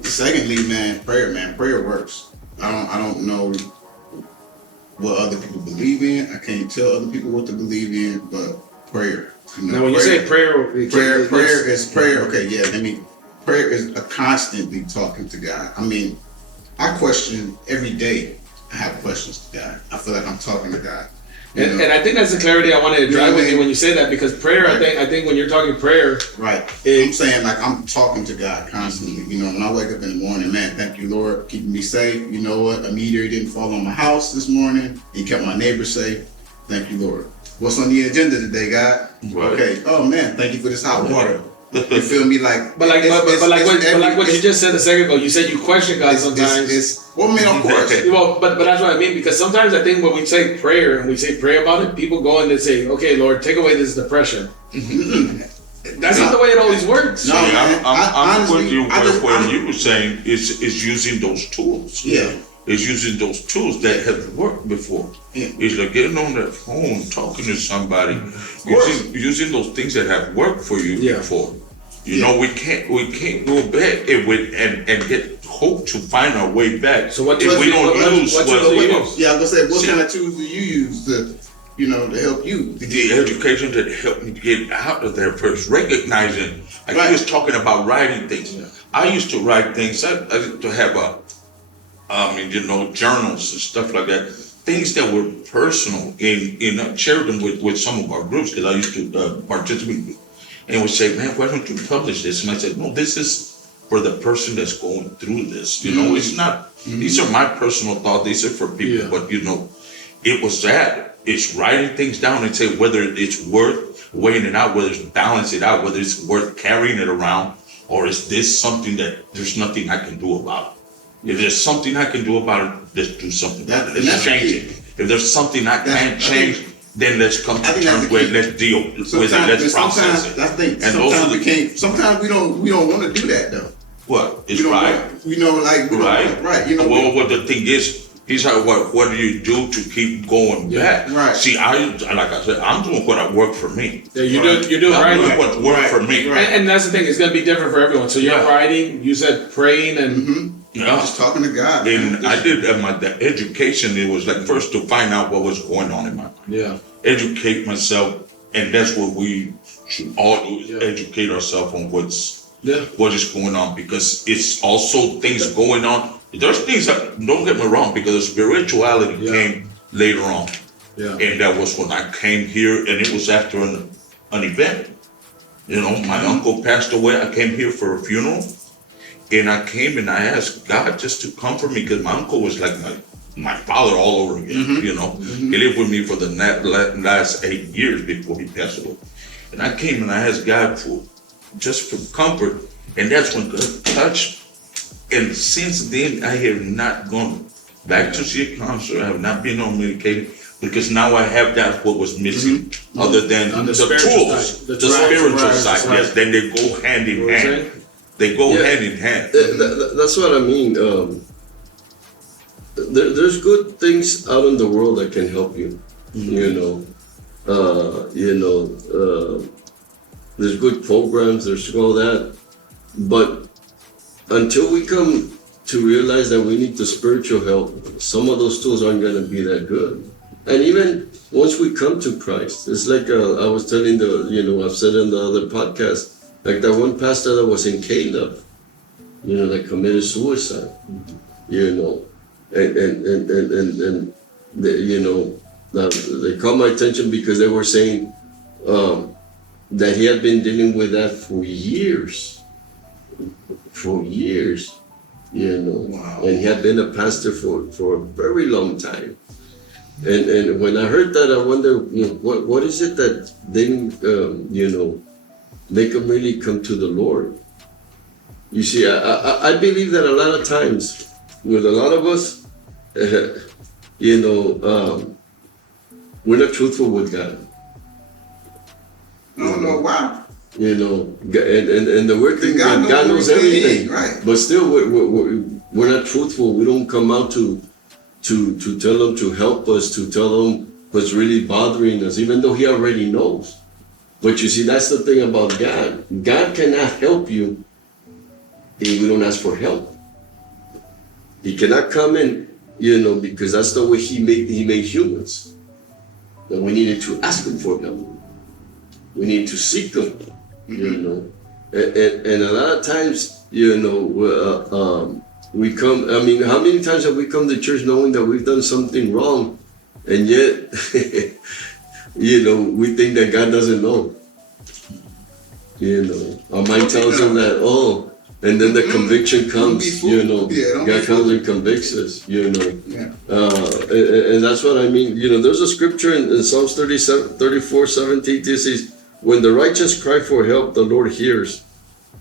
Secondly, prayer works. I don't know what other people believe in. I can't tell other people what to believe in, but prayer. Now, when you say prayer is prayer. Okay, yeah. Prayer is a constantly talking to God. I question every day. I have questions to God. I feel like I'm talking to God. And I think that's the clarity I wanted to drive with you when you say that, because prayer, right. I think when you're talking prayer, right? I'm saying like I'm talking to God constantly. When I wake up in the morning, man, thank you, Lord, keeping me safe. You know what? A meteor didn't fall on my house this morning. He kept my neighbors safe. Thank you, Lord. What's on the agenda today, God? Right. Okay. Oh man, thank you for this hot water. You feel me? Like, but what you just said a second ago, you said you question God sometimes. Of course. Well, but that's what I mean, because sometimes I think when we say prayer and we say pray about it, people go in and say, okay, Lord, take away this depression. That's not the way it always works. No, I'm with you where you were saying is using those tools. Yeah. Is using those tools that have worked before. Yeah. It's like getting on that phone, talking to somebody, using those things that have worked for you before. We can't go back and get hope to find our way back. So what if we don't use what yeah, I'm gonna say, what kind of tools do you use to help you? The education that helped me get out of there first, recognizing. He was talking about writing things. I used to write things. I used to have journals and stuff like that. Things that were personal, and I shared them with some of our groups because I used to participate with, and would say, man, why don't you publish this? And I said, no, this is for the person that's going through this. It's not, these are my personal thoughts, these are for people, but it was that. It's writing things down and say whether it's worth weighing it out, whether it's balance it out, whether it's worth carrying it around, or is this something that there's nothing I can do about it. If there's something I can do about it, let's do something about it. Let's change it. If there's something I can't change, then let's come to terms with it. Let's deal with it. Let's process it. I think sometimes we don't want to do that though. What? It's right. Right. Well, the thing is, he's like, what do you do to keep going back? Right. See, like I said, I'm doing what worked for me. Yeah, you're doing I'm right. doing what worked for me. Right. And that's the thing, it's going to be different for everyone. So you're writing, you said praying, and just talking to God. And I did the education. It was like first to find out what was going on in my mind. Yeah. Educate myself, and that's what we should all do: is educate ourselves on what is going on, because it's also things going on. There's things that, don't get me wrong, because spirituality came later on. Yeah. And that was when I came here, and it was after an event. My uncle passed away. I came here for a funeral, and I came and I asked God just to comfort me, because my uncle was like my father all over again. He lived with me for the last 8 years before he passed away. And I came and I asked God for comfort, and that's when God touched. And since then, I have not gone back to see a counselor. I have not been on medication, because now I have that what was missing, other than the tools, the spiritual side. Yes, then they go hand in hand. They go hand in hand. That's what I mean. There's good things out in the world that can help you. There's good programs. There's all that, but until we come to realize that we need the spiritual help, some of those tools aren't going to be that good. And even once we come to Christ, it's like I was telling I've said in the other podcast, like that one pastor that was in Caleb, that committed suicide, and they caught my attention because they were saying that he had been dealing with that for years. Wow. And he had been a pastor for a very long time. And when I heard that, I wonder, what is it that didn't, make him really come to the Lord? You see, I believe that a lot of times, with a lot of us, we're not truthful with God. No, wow. And the weird thing, God knows everything, right? But still, we're not truthful. We don't come out to tell them, to help us, to tell them what's really bothering us, even though He already knows. But you see, that's the thing about God. God cannot help you if we don't ask for help. He cannot come in, because that's the way He made humans. And we needed to ask Him for help. We need to seek Him. And a lot of times, we come, how many times have we come to church knowing that we've done something wrong, and yet, we think that God doesn't know. Our mind tells Him that, and then the conviction comes, God comes and convicts us, and that's what I mean. There's a scripture in Psalms 34:17, this is, when the righteous cry for help, the Lord hears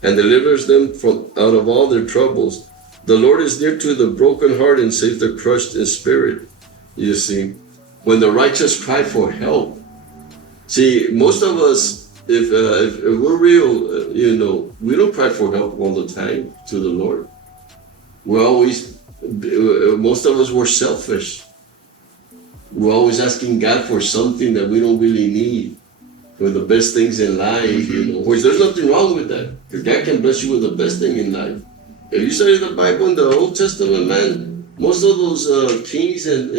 and delivers them out of all their troubles. The Lord is near to the broken heart and saves the crushed in spirit. You see, when the righteous cry for help. See, most of us, if we're real, we don't cry for help all the time to the Lord. Most of us were selfish. We're always asking God for something that we don't really need. For the best things in life, which there's nothing wrong with that, because God can bless you with the best thing in life. If you study the Bible in the Old Testament, man, most of those kings and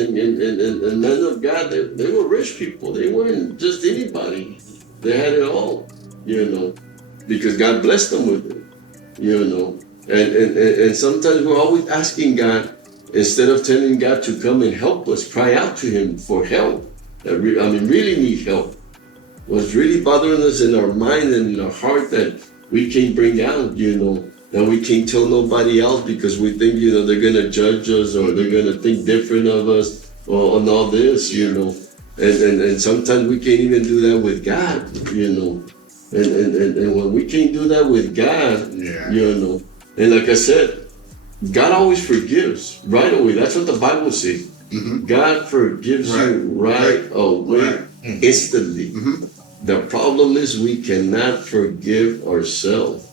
men of God, they were rich people. They weren't just anybody. They had it all, because God blessed them with it, And sometimes we're always asking God, instead of telling God to come and help us, cry out to Him for help. Really need help. What's really bothering us in our mind and in our heart that we can't bring out, that we can't tell nobody else because we think, they're gonna judge us or they're gonna think different of us or on all this, And sometimes we can't even do that with God, And when we can't do that with God, and like I said, God always forgives right away. That's what the Bible says. Mm-hmm. God forgives you right away, instantly. Mm-hmm. The problem is we cannot forgive ourselves.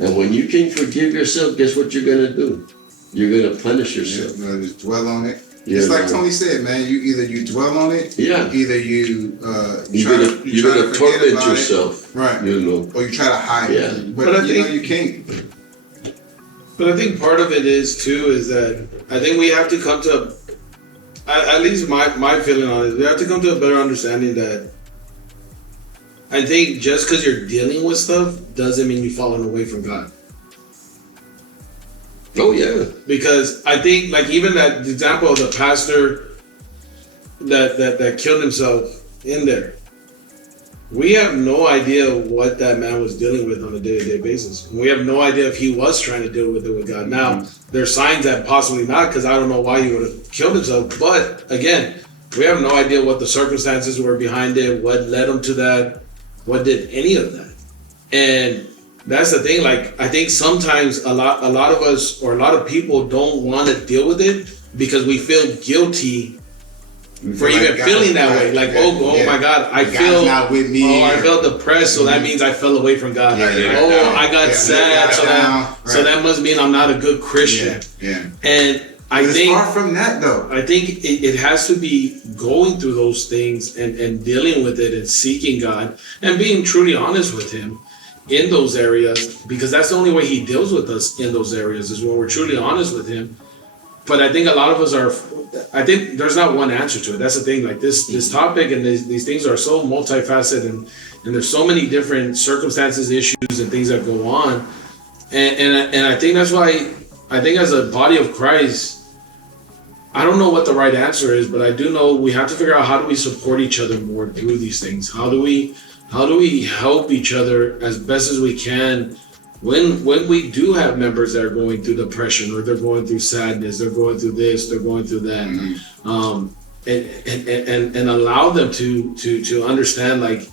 And when you can't forgive yourself, guess what you're going to do? You're going to punish yourself. Just dwell on it. It's like Tony said, man. You dwell on it. Yeah. Either you're gonna torment yourself, right? Or you try to hide it. But I think you can't. But I think part of it is that I think we have to come to, at least my feeling on it, we have to come to a better understanding that I think just because you're dealing with stuff doesn't mean you've fallen away from God. Oh yeah. Because I think like even that example of the pastor that killed himself in there, we have no idea what that man was dealing with on a day-to-day basis. We have no idea if he was trying to deal with it with God. Now, there's signs that possibly not, because I don't know why he would have killed himself. But again, we have no idea what the circumstances were behind it, what led him to that, what did any of that. And that's the thing. Like, I think sometimes a lot of us or a lot of people don't want to deal with it because we feel guilty for even feeling that way. Like, oh my God, I feel not with me. I felt depressed, so that means I fell away from God. I got sad, so that must mean I'm not a good Christian. And I think far from that though. I think it has to be going through those things and dealing with it and seeking God and being truly honest with Him in those areas, because that's the only way He deals with us in those areas, is when we're truly honest with Him. But I think a lot of us I think there's not one answer to it. That's the thing. Like this topic and these things are so multifaceted, and there's so many different circumstances, issues, and things that go on. And I think that's why I think as a body of Christ, I don't know what the right answer is, but I do know we have to figure out how do we support each other more through these things. How do we help each other as best as we can when we do have members that are going through depression, or they're going through sadness, they're going through this, they're going through that, and allow them to understand, like,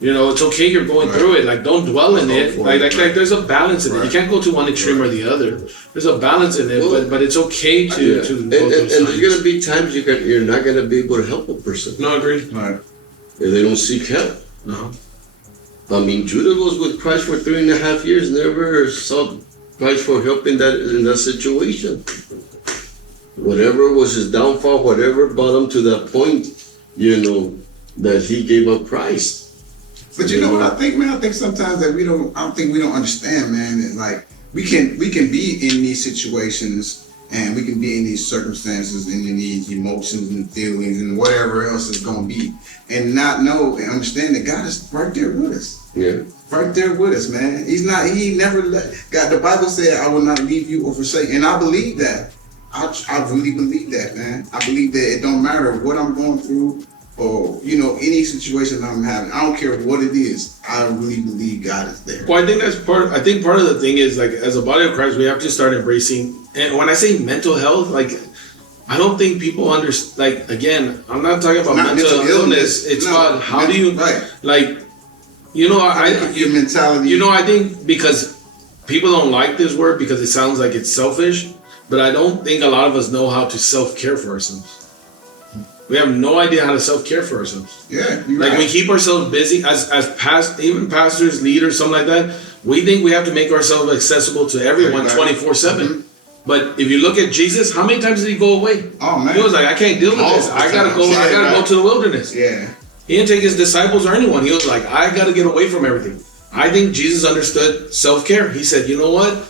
it's okay, you're going through it. Like, don't dwell in it. Like there's a balance in it. You can't go to one extreme or the other. There's a balance in it, but it's okay to go through and there's gonna be times you're not gonna be able to help a person. No, I agree. Right. If they don't seek help. No. I mean, Judah was with Christ for 3.5 years, never sought Christ for help in that situation. Whatever was his downfall, whatever brought him to that point, that he gave up Christ. But you know what I think, man? I think sometimes that we don't understand, man, that like we can be in these situations and we can be in these circumstances and in these emotions and feelings and whatever else is gonna be, and not know and understand that God is right there with us. Yeah. Right there with us, man. He never let God. The Bible said, I will not leave you or forsake. And I believe that. I really believe that, man. I believe that it don't matter what I'm going through, or any situation I'm having. I don't care what it is. I really believe God is there. Well, I think part of the thing is, like, as a body of Christ, we have to start embracing. And when I say mental health, like, I don't think people understand. Like, again, I'm not talking about mental illness. It's about how do you like, your mentality. I think because people don't like this word because it sounds like it's selfish, but I don't think a lot of us know how to self-care for ourselves. We have no idea how to self-care for ourselves. Yeah, we keep ourselves busy as even pastors, leaders, something like that. We think we have to make ourselves accessible to everyone 24/7. Mm-hmm. But if you look at Jesus, how many times did He go away? Oh man, He was like, I can't deal with this. I gotta go to the wilderness. Yeah. He didn't take His disciples or anyone. He was like, I gotta get away from everything. I think Jesus understood self-care. He said, you know what?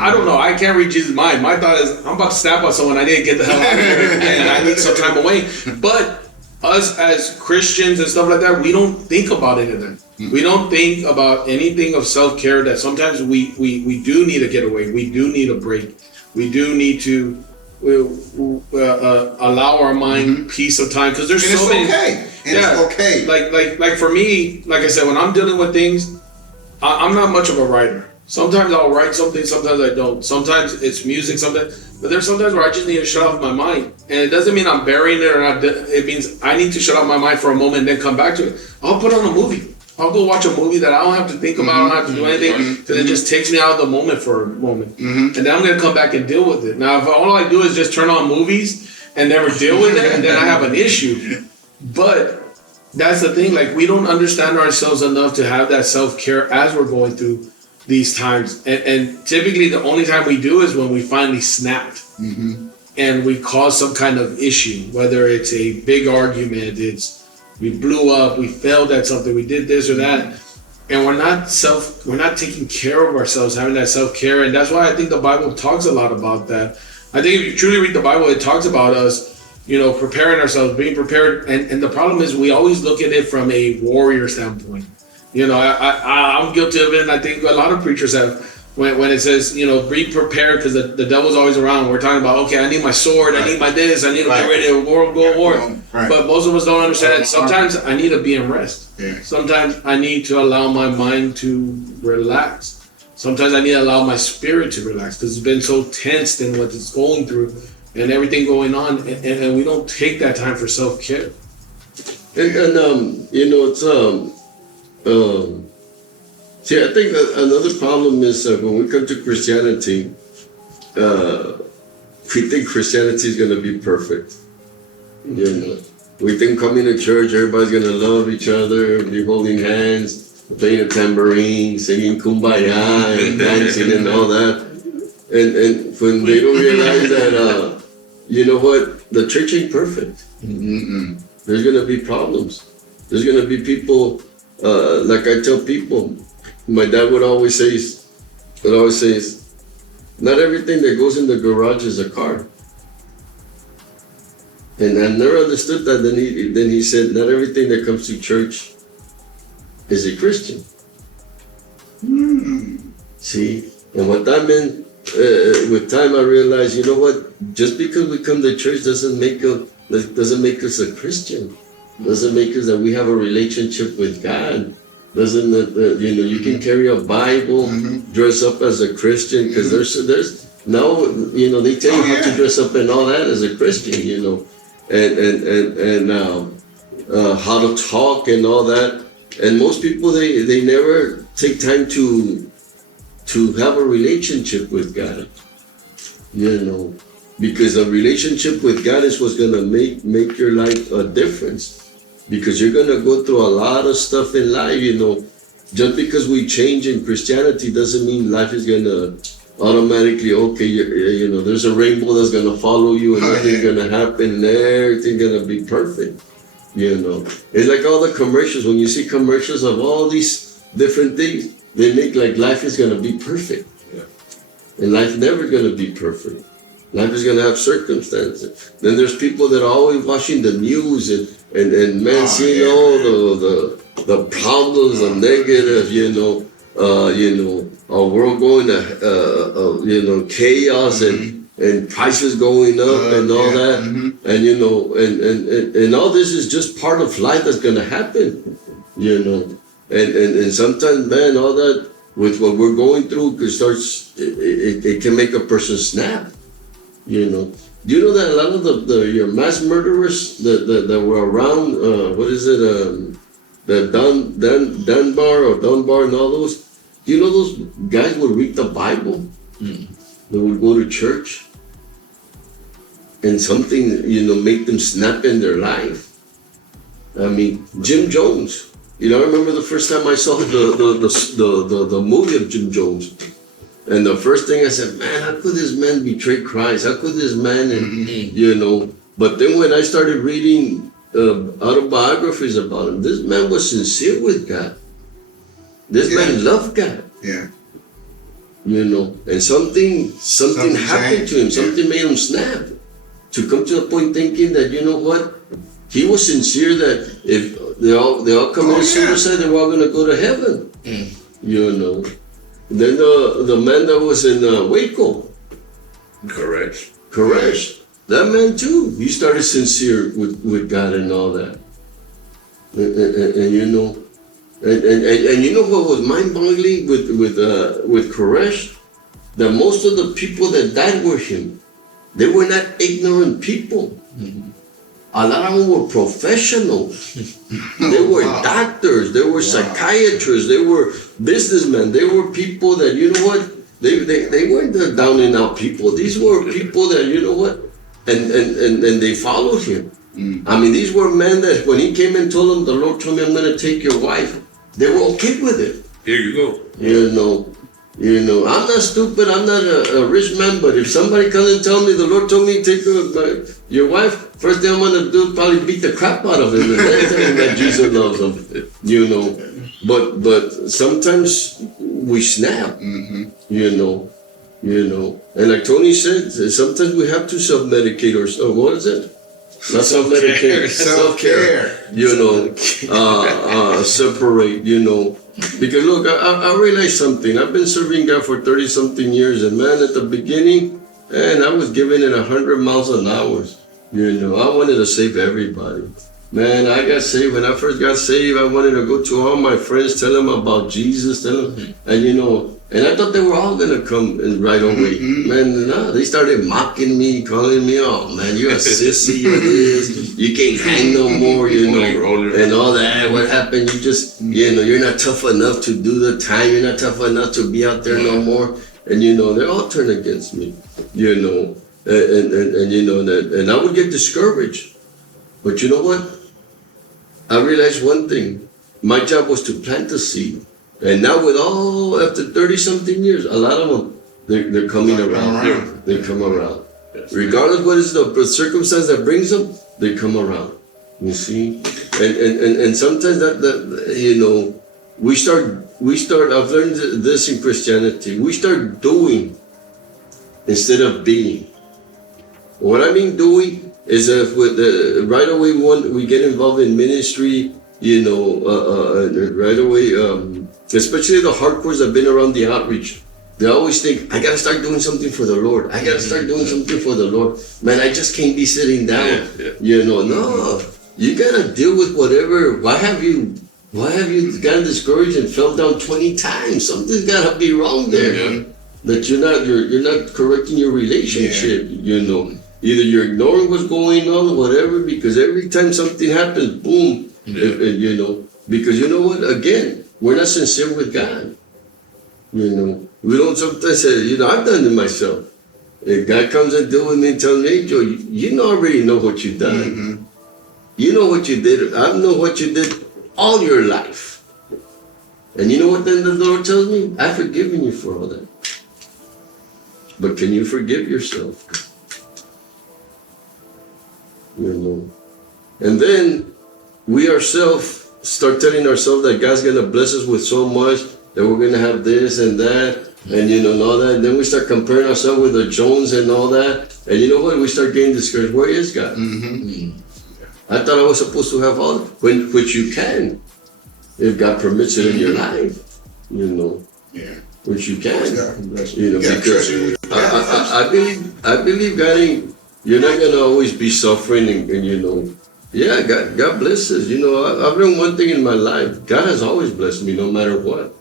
I don't know. I can't read Jesus' mind. My thought is, I'm about to snap on someone. I need to get the hell out of here, and I need some time away. But us as Christians and stuff like that, we don't think about any of that. We don't think about anything of self-care. That sometimes we do need to get away. We do need a break. We do need to allow our mind peace of time, because there's And so many. okay. And it's okay. Like for me, like I said, when I'm dealing with things, I'm not much of a writer. Sometimes I'll write something, sometimes I don't. Sometimes it's music, but there's sometimes where I just need to shut off my mind. And it doesn't mean I'm burying it or not. It means I need to shut off my mind for a moment and then come back to it. I'll put on a movie. I'll go watch a movie that I don't have to think about, I don't have to do anything, because it just takes me out of the moment for a moment. And then I'm going to come back and deal with it. Now, if all I do is just turn on movies and never deal with it, then I have an issue. But that's the thing, like, we don't understand ourselves enough to have that self-care as we're going through these times. And typically the only time we do is when we finally snapped. And we cause some kind of issue, whether it's a big argument, we blew up, we failed at something, we did this or that, and we're not taking care of ourselves, having that self-care. And that's why I think the Bible talks a lot about that. I think if you truly read the Bible, it talks about us, preparing ourselves, being prepared. And the problem is we always look at it from a warrior standpoint. I'm guilty of it, and I think a lot of preachers have. When it says, be prepared, because the devil's always around. We're talking about, okay, I need my sword, I need my this, I need to get ready to go to war. But most of us don't understand it. Sometimes I need to be in rest. Sometimes I need to allow my mind to relax. Sometimes I need to allow my spirit to relax, because it's been so tensed in what it's going through and everything going on, and we don't take that time for self-care. See, I think another problem is when we come to Christianity, we think Christianity is going to be perfect. We think coming to church, everybody's going to love each other, be holding hands, playing a tambourine, singing Kumbaya and dancing and all that. And when they don't realize that, the church ain't perfect. There's going to be problems. There's going to be people, like I tell people, my dad would always say, not everything that goes in the garage is a car. And I never understood that. Then he said, not everything that comes to church is a Christian. See, and what that meant, with time I realized, just because we come to church doesn't make us a Christian. Doesn't make us that we have a relationship with God. Doesn't you can carry a Bible, dress up as a Christian, because there's now they tell you how to dress up and all that as a Christian, and how to talk and all that. And most people they never take time to have a relationship with God, because a relationship with God is what's gonna make your life a difference. Because you're going to go through a lot of stuff in life, Just because we change in Christianity doesn't mean life is going to automatically, okay, there's a rainbow that's going to follow you and nothing's going to happen and everything's going to be perfect, It's like all the commercials. When you see commercials of all these different things, they make like life is going to be perfect. And life's never going to be perfect. Life is going to have circumstances. Then there's people that are always watching the news and seeing all the problems, the negative, our world going to, chaos and prices going up and all that. And all this is just part of life that's going to happen, And sometimes, man, all that with what we're going through it can make a person snap. Do you know that a lot of your mass murderers that were around, the Dunbar and all those, those guys would read the Bible, they would go to church, and something, make them snap in their life. I mean, Jim Jones, I remember the first time I saw the movie of Jim Jones. And the first thing I said, man, how could this man betray Christ? How could this man, But then when I started reading autobiographies about him, this man was sincere with God. This man loved God. And something happened to him. Something made him snap. To come to the point thinking that, he was sincere that if they all committed suicide, they were all going to go to heaven. Then the man that was in Waco. Correct. Koresh, that man too, he started sincere with God and all that. And you know, and you know what was mind-boggling with Koresh? That most of the people that died with him, they were not ignorant people. A lot of them were professionals. They were doctors, they were psychiatrists, they were businessmen, they were people that, you know what, they weren't the down and out people. These were people that, you know what, and they followed him. I mean, these were men that when he came and told them, the Lord told me I'm gonna take your wife, they were okay with it. Here you go. You know, I'm not stupid, I'm not a rich man, but if somebody comes and tell me the Lord told me to take your wife, first thing I'm gonna do is probably beat the crap out of him and then tell him that Jesus loves him, you know. But sometimes we snap, you know. And like Tony said, sometimes we have to self-medicate ourselves. What is it? Not self-medicate, self-care. You know, separate, you know. Because look, I realized something. I've been serving God for 30-something years, and man, at the beginning, man, I was giving it 100 miles an hour. You know, I wanted to save everybody. Man, I got saved. When I first got saved, I wanted to go to all my friends, tell them about Jesus, tell them, and you know, and I thought they were all gonna come right away. Man, no, they started mocking me, calling me, oh man, you're a sissy, you're this, you can't hang no more, you know, and all that. What happened? You just, you know, you're not tough enough to do the time, you're not tough enough to be out there no more. And you know, they all turned against me, you know, and you know, and I would get discouraged. But you know what? I realized one thing. My job was to plant the seed. And now with all, after 30-something years, a lot of them, they're coming around. They come around. Regardless what is the circumstance that brings them, they come around. You see? And sometimes that you know, we start, I've learned this in Christianity, we start doing instead of being. What I mean doing is that right away we get involved in ministry, you know, right away, especially the hardcores that have been around the outreach. They always think, I gotta start doing something for the Lord. I gotta start doing something for the Lord. Man, I just can't be sitting down. You know, no, you gotta deal with whatever. Why have you gotten discouraged and fell down 20 times? Something's gotta be wrong there. That you're not correcting your relationship, you know. Either you're ignoring what's going on, whatever, because every time something happens, boom, you know, because you know what, again, we're not sincere with God. You know, we don't sometimes say, you know, I've done it myself. If God comes and deal with me and tells me, hey, Joe, you already know what you've done. You know what you did. I know what you did all your life. And you know what then the Lord tells me? I've forgiven you for all that. But can you forgive yourself? You know. And then we ourselves start telling ourselves that God's gonna bless us with so much, that we're gonna have this and that, and you know, and all that. And then we start comparing ourselves with the Jones and all that. And you know what? We start getting discouraged. Where is God? I thought I was supposed to have all, which you can, if God permits it in your life. You know. Which you can. You know, because I believe God ain't. You're not gonna always be suffering, and you know. Yeah, God blesses. You know, I've learned one thing in my life. God has always blessed me, no matter what.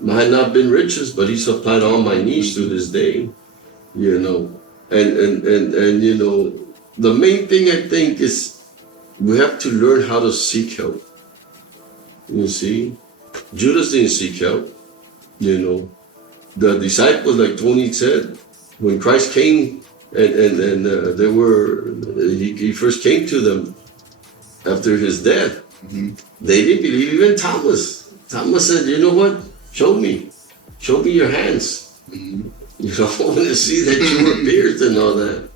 Might not been riches, but He supplied all my needs to this day. You know, and you know, the main thing I think is we have to learn how to seek help. You see, Judas didn't seek help. You know, the disciples, like Tony said, when Christ came. And they were, he first came to them after his death. They didn't believe. Even Thomas said, you know what, show me your hands. You know, I want to see that you were pierced and all that.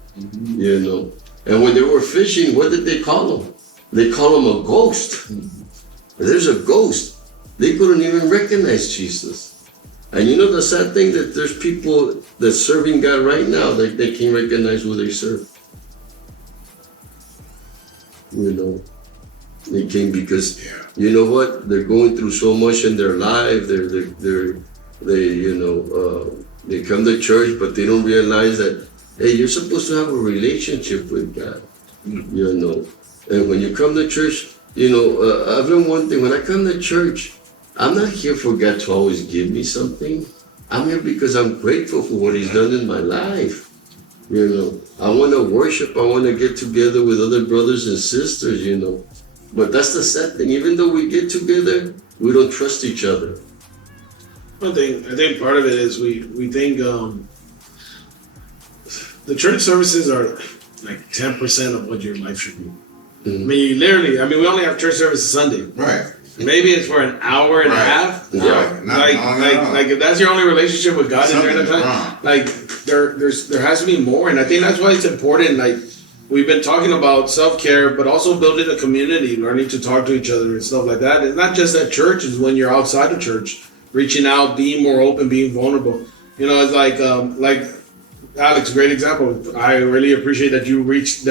You know, and when they were fishing, what did they call him? They call him a ghost. There's a ghost. They couldn't even recognize Jesus. And you know the sad thing, that there's people that's serving God right now that they can't recognize who they serve. You know, they can't, because you know what, they're going through so much in their life. They you know, they come to church, but they don't realize that Hey, you're supposed to have a relationship with God, you know. And when you come to church, you know, I've learned one thing. When I come to church, I'm not here for God to always give me something. I'm here because I'm grateful for what He's done in my life. You know, I want to worship. I want to get together with other brothers and sisters, you know. But that's the sad thing. Even though we get together, we don't trust each other. One thing, I think part of it is we think the church services are like 10% of what your life should be. Mm-hmm. I mean, literally, we only have church services Sunday. Right. Maybe it's for an hour and a half. Yeah. Like if that's your only relationship with God in there at the time, like there has to be more. And I think that's why it's important. Like we've been talking about self-care, but also building a community, learning to talk to each other and stuff like that. It's not just at church, it's when you're outside of church, reaching out, being more open, being vulnerable. You know, it's like Alex, great example. I really appreciate that you reached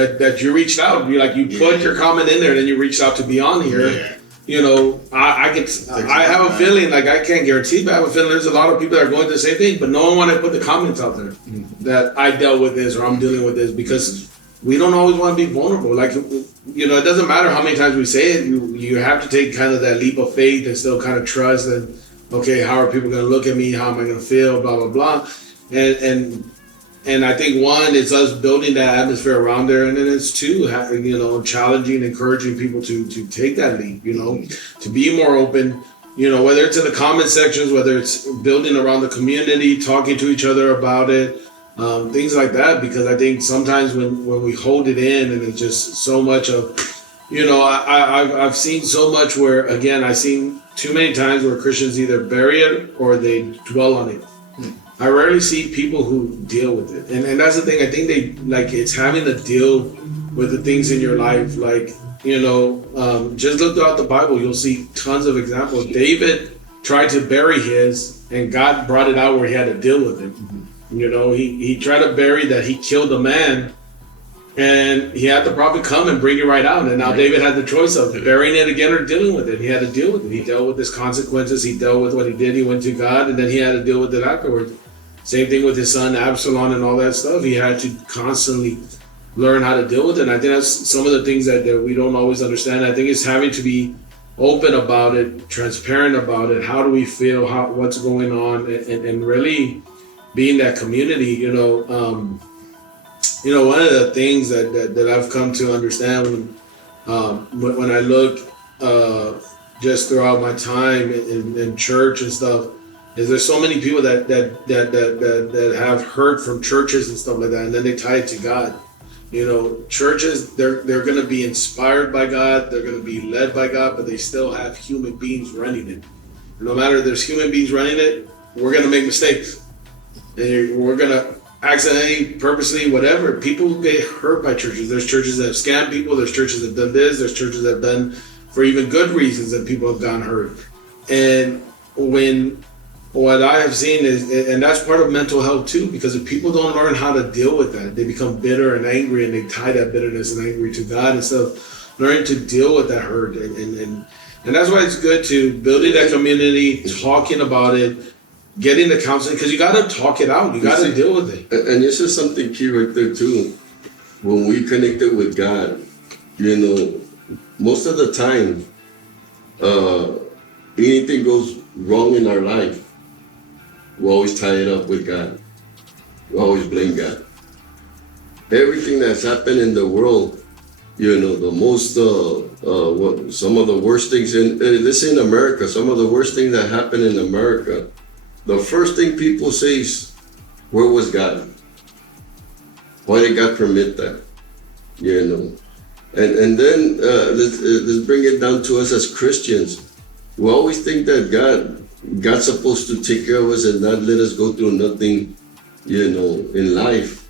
out. You put your comment in there, and then you reached out to be on here. Yeah. You know, I have a feeling, like I can't guarantee, but I have a feeling there's a lot of people that are going through the same thing, but no one want to put the comments out there that I dealt with this or I'm dealing with this, because we don't always want to be vulnerable. Like, you know, it doesn't matter how many times we say it, you have to take kind of that leap of faith and still kind of trust and, okay, how are people going to look at me? How am I going to feel? Blah, blah, blah. And I think one, it's us building that atmosphere around there, and then it's two, you know, challenging, encouraging people to take that leap, you know, to be more open, you know, whether it's in the comment sections, whether it's building around the community, talking to each other about it, things like that. Because I think sometimes when we hold it in and it's just so much of, you know, I've seen so much where, again, I've seen too many times where Christians either bury it or they dwell on it. I rarely see people who deal with it. And that's the thing. I think it's having to deal with the things in your life. Like, you know, just look throughout the Bible, you'll see tons of examples. David tried to bury his, and God brought it out where he had to deal with it. You know, he tried to bury that he killed a man, and he had the prophet come and bring it right out. And now David had the choice of burying it again or dealing with it. He had to deal with it. He dealt with his consequences. He dealt with what he did. He went to God, and then he had to deal with it afterwards. Same thing with his son Absalom and all that stuff. He had to constantly learn how to deal with it. And I think that's some of the things that we don't always understand. I think it's having to be open about it, transparent about it. How do we feel? What's going on? And really being that community. You know, one of the things that I've come to understand when I look just throughout my time in church and stuff, is there's so many people that have heard from churches and stuff like that, and then they tie it to God. You know, churches, they're going to be inspired by God, they're going to be led by God, but they still have human beings running it. No matter if there's human beings running it, we're going to make mistakes, and we're going to accidentally, purposely, whatever. People get hurt by churches. There's churches that have scammed people. There's churches that have done this. There's churches that have done for even good reasons that people have gotten hurt. And what I have seen is, and that's part of mental health too, because if people don't learn how to deal with that, they become bitter and angry, and they tie that bitterness and angry to God instead of learning to deal with that hurt. And that's why it's good to building that community, talking about it, getting the counseling, because you got to talk it out. You got to deal with it. And this is something key right there too. When we connected with God, you know, most of the time, anything goes wrong in our life, we always tie it up with God. We always blame God. Everything that's happened in the world, you know, the most, some of the worst things this in America, some of the worst things that happen in America, the first thing people say is, where was God? Why did God permit that? You know, and then let's bring it down to us as Christians. We always think that God's supposed to take care of us and not let us go through nothing, you know, in life.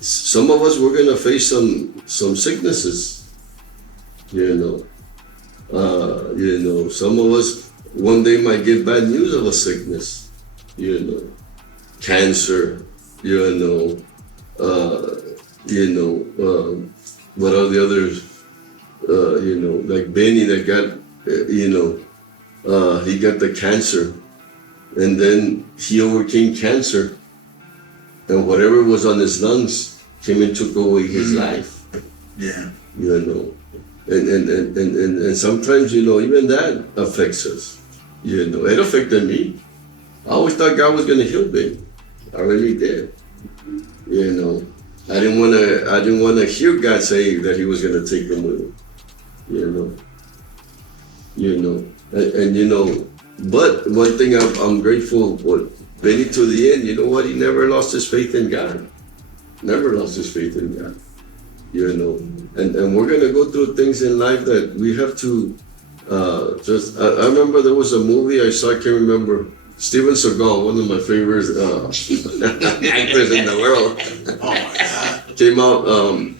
Some of us, we're gonna face some sicknesses, you know. Some of us one day might get bad news of a sickness, you know, cancer, what are the others, you know, like Benny that got, he got the cancer, and then he overcame cancer, and whatever was on his lungs came and took away his life. Yeah. You know, and sometimes, you know, even that affects us. You know, it affected me. I always thought God was gonna heal me. I really did. You know, I didn't wanna hear God say that He was gonna take him with him. You know, and you know, but one thing I'm grateful for Benny to the end. You know what? He never lost his faith in God. Never lost his faith in God. You know, and we're gonna go through things in life that we have to I remember there was a movie I saw, I can't remember, Steven Seagal, one of my favorite actors in the world. Oh my God. Came out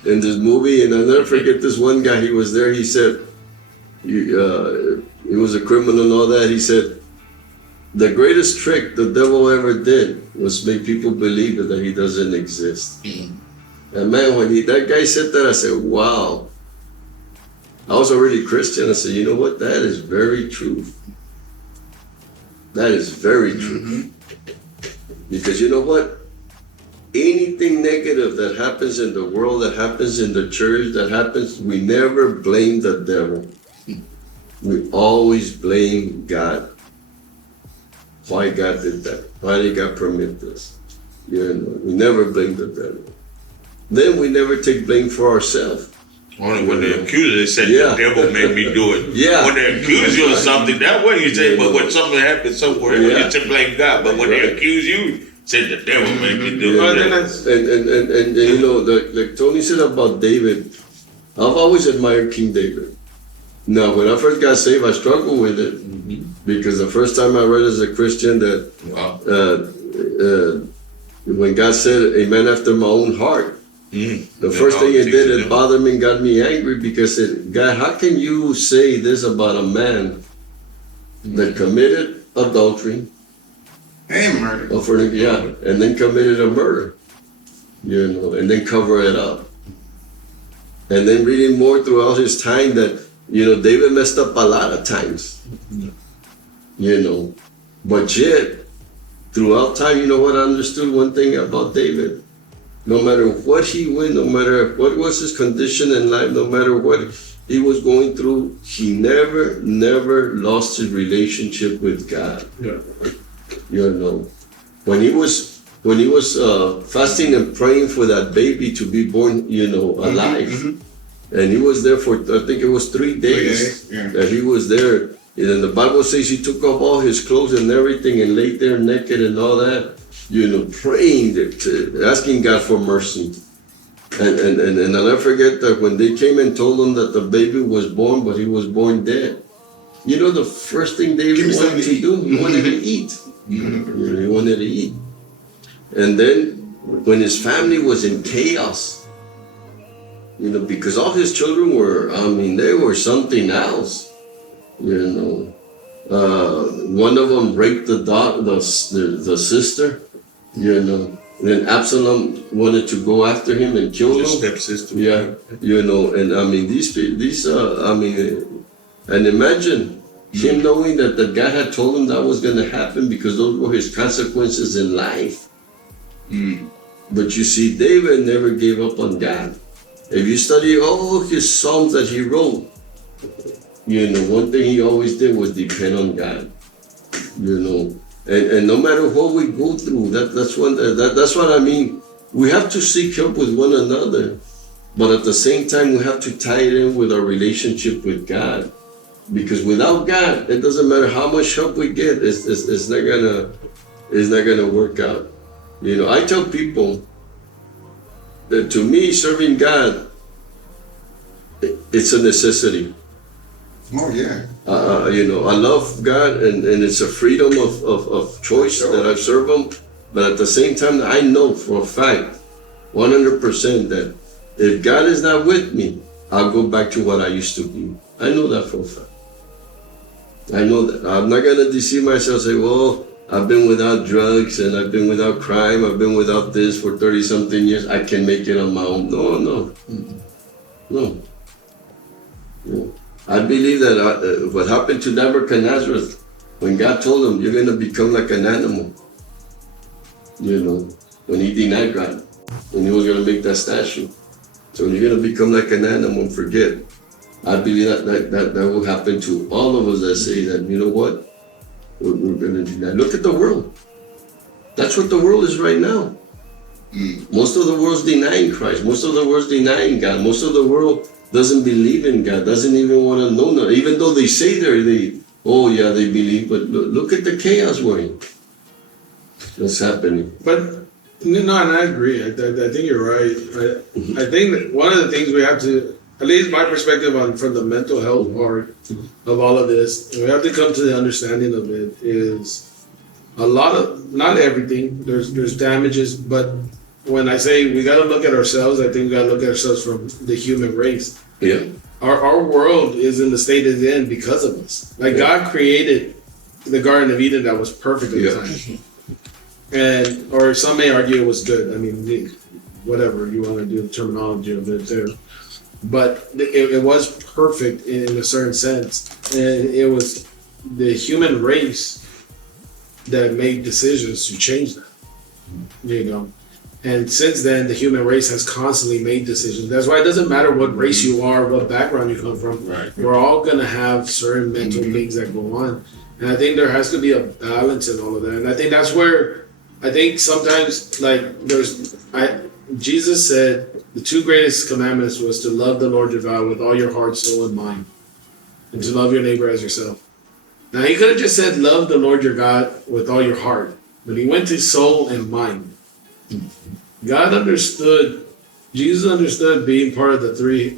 in this movie, and I'll never forget this one guy. He was there. He said, he was a criminal and all that. He said, the greatest trick the devil ever did was make people believe that he doesn't exist. And man, when that guy said that, I said, wow. I was already Christian. I said, you know what? That is very true. That is very true. Because you know what? Anything negative that happens in the world, that happens in the church, that happens, we never blame the devil. We always blame God. Why God did that? Why did God permit this? You know, we never blame the devil. Then we never take blame for ourselves. Only when they accuse you, they said the devil made me do it. Yeah. When they accuse you of something, that way you say, but when something happens somewhere, you say blame God. But when they accuse you, say the devil made me do it. And you know, like Tony said about David, I've always admired King David. Now, when I first got saved, I struggled with it because the first time I read as a Christian that when God said, "A man after my own heart," the first thing it did, it bothered me and got me angry because God, how can you say this about a man that committed adultery? And murder. And then committed a murder, you know, and then cover it up. And then reading more throughout his time that, you know, David messed up a lot of times, you know, but yet, throughout time, you know what I understood one thing about David? No matter what he went, no matter what was his condition in life, no matter what he was going through, he never lost his relationship with God. Yeah. You know, when he was fasting and praying for that baby to be born, you know, alive, and he was there for, I think it was 3 days that he was there. And the Bible says he took off all his clothes and everything and laid there naked and all that, you know, praying, asking God for mercy. And I'll never forget that when they came and told him that the baby was born, but he was born dead. You know, the first thing David wanted to do, he wanted to eat. You know, he wanted to eat. And then when his family was in chaos, you know, because all his children were, I mean, they were something else. You know, one of them raped the sister, you know, and then Absalom wanted to go after him and kill him. Stepsister. Yeah, you know, and I mean, and imagine him knowing that God had told him that was going to happen because those were his consequences in life. But you see, David never gave up on God. If you study all his Psalms that he wrote, you know, one thing he always did was depend on God. You know, and no matter what we go through, that's what I mean. We have to seek help with one another, but at the same time, we have to tie it in with our relationship with God. Because without God, it doesn't matter how much help we get, it's not gonna work out. You know, I tell people that to me, serving God, it's a necessity. Oh yeah. You know, I love God, and it's a freedom of choice that I serve Him. But at the same time, I know for a fact, 100%, that if God is not with me, I'll go back to what I used to be. I know that for a fact. I know that. I'm not gonna deceive myself and say, well, I've been without drugs and I've been without crime, I've been without this for 30-something years, I can make it on my own. No. I believe that what happened to Nebuchadnezzar, when God told him, you're going to become like an animal, you know, when he denied God, when he was going to make that statue. So you're going to become like an animal and forget. I believe that will happen to all of us that say that, you know what, we're going to deny. Look at the world. That's what the world is right now. Most of the world's denying Christ. Most of the world's denying God. Most of the world doesn't believe in God, doesn't even want to know God. Even though they say they believe, but look at the chaos we're in. That's happening. But no, and I agree. I think you're right. I think that one of the things we have to, at least my perspective on from the mental health part of all of this, we have to come to the understanding of it is a lot of, not everything. There's damages, but when I say we got to look at ourselves, I think we got to look at ourselves from the human race. Yeah. Our world is in the state it's in because of us. Like God created the Garden of Eden that was perfect at the time. And, or some may argue it was good. I mean, whatever you want to do, the terminology of it there. But it was perfect in a certain sense. And it was the human race that made decisions to change that. You know? And since then, the human race has constantly made decisions. That's why it doesn't matter what race you are, what background you come from. Right. We're all going to have certain mental things that go on. And I think there has to be a balance in all of that. And I think that's where, I think sometimes, like, Jesus said the two greatest commandments was to love the Lord your God with all your heart, soul, and mind, and to love your neighbor as yourself. Now, he could have just said love the Lord your God with all your heart, but he went to soul and mind. God understood, Jesus understood being part of the three,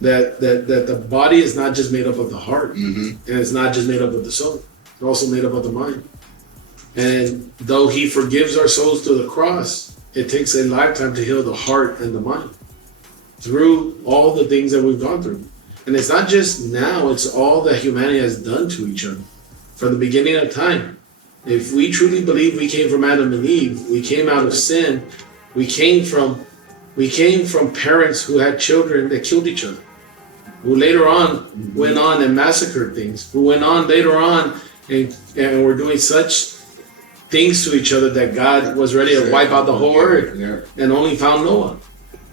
that the body is not just made up of the heart, and it's not just made up of the soul, it's also made up of the mind. And though he forgives our souls to the cross, it takes a lifetime to heal the heart and the mind through all the things that we've gone through. And it's not just now, it's all that humanity has done to each other from the beginning of time. If we truly believe we came from Adam and Eve, we came out of sin, we came from parents who had children that killed each other, who later on went on and massacred things, who went on later on and were doing such things to each other that God was ready to wipe out the whole earth and only found Noah.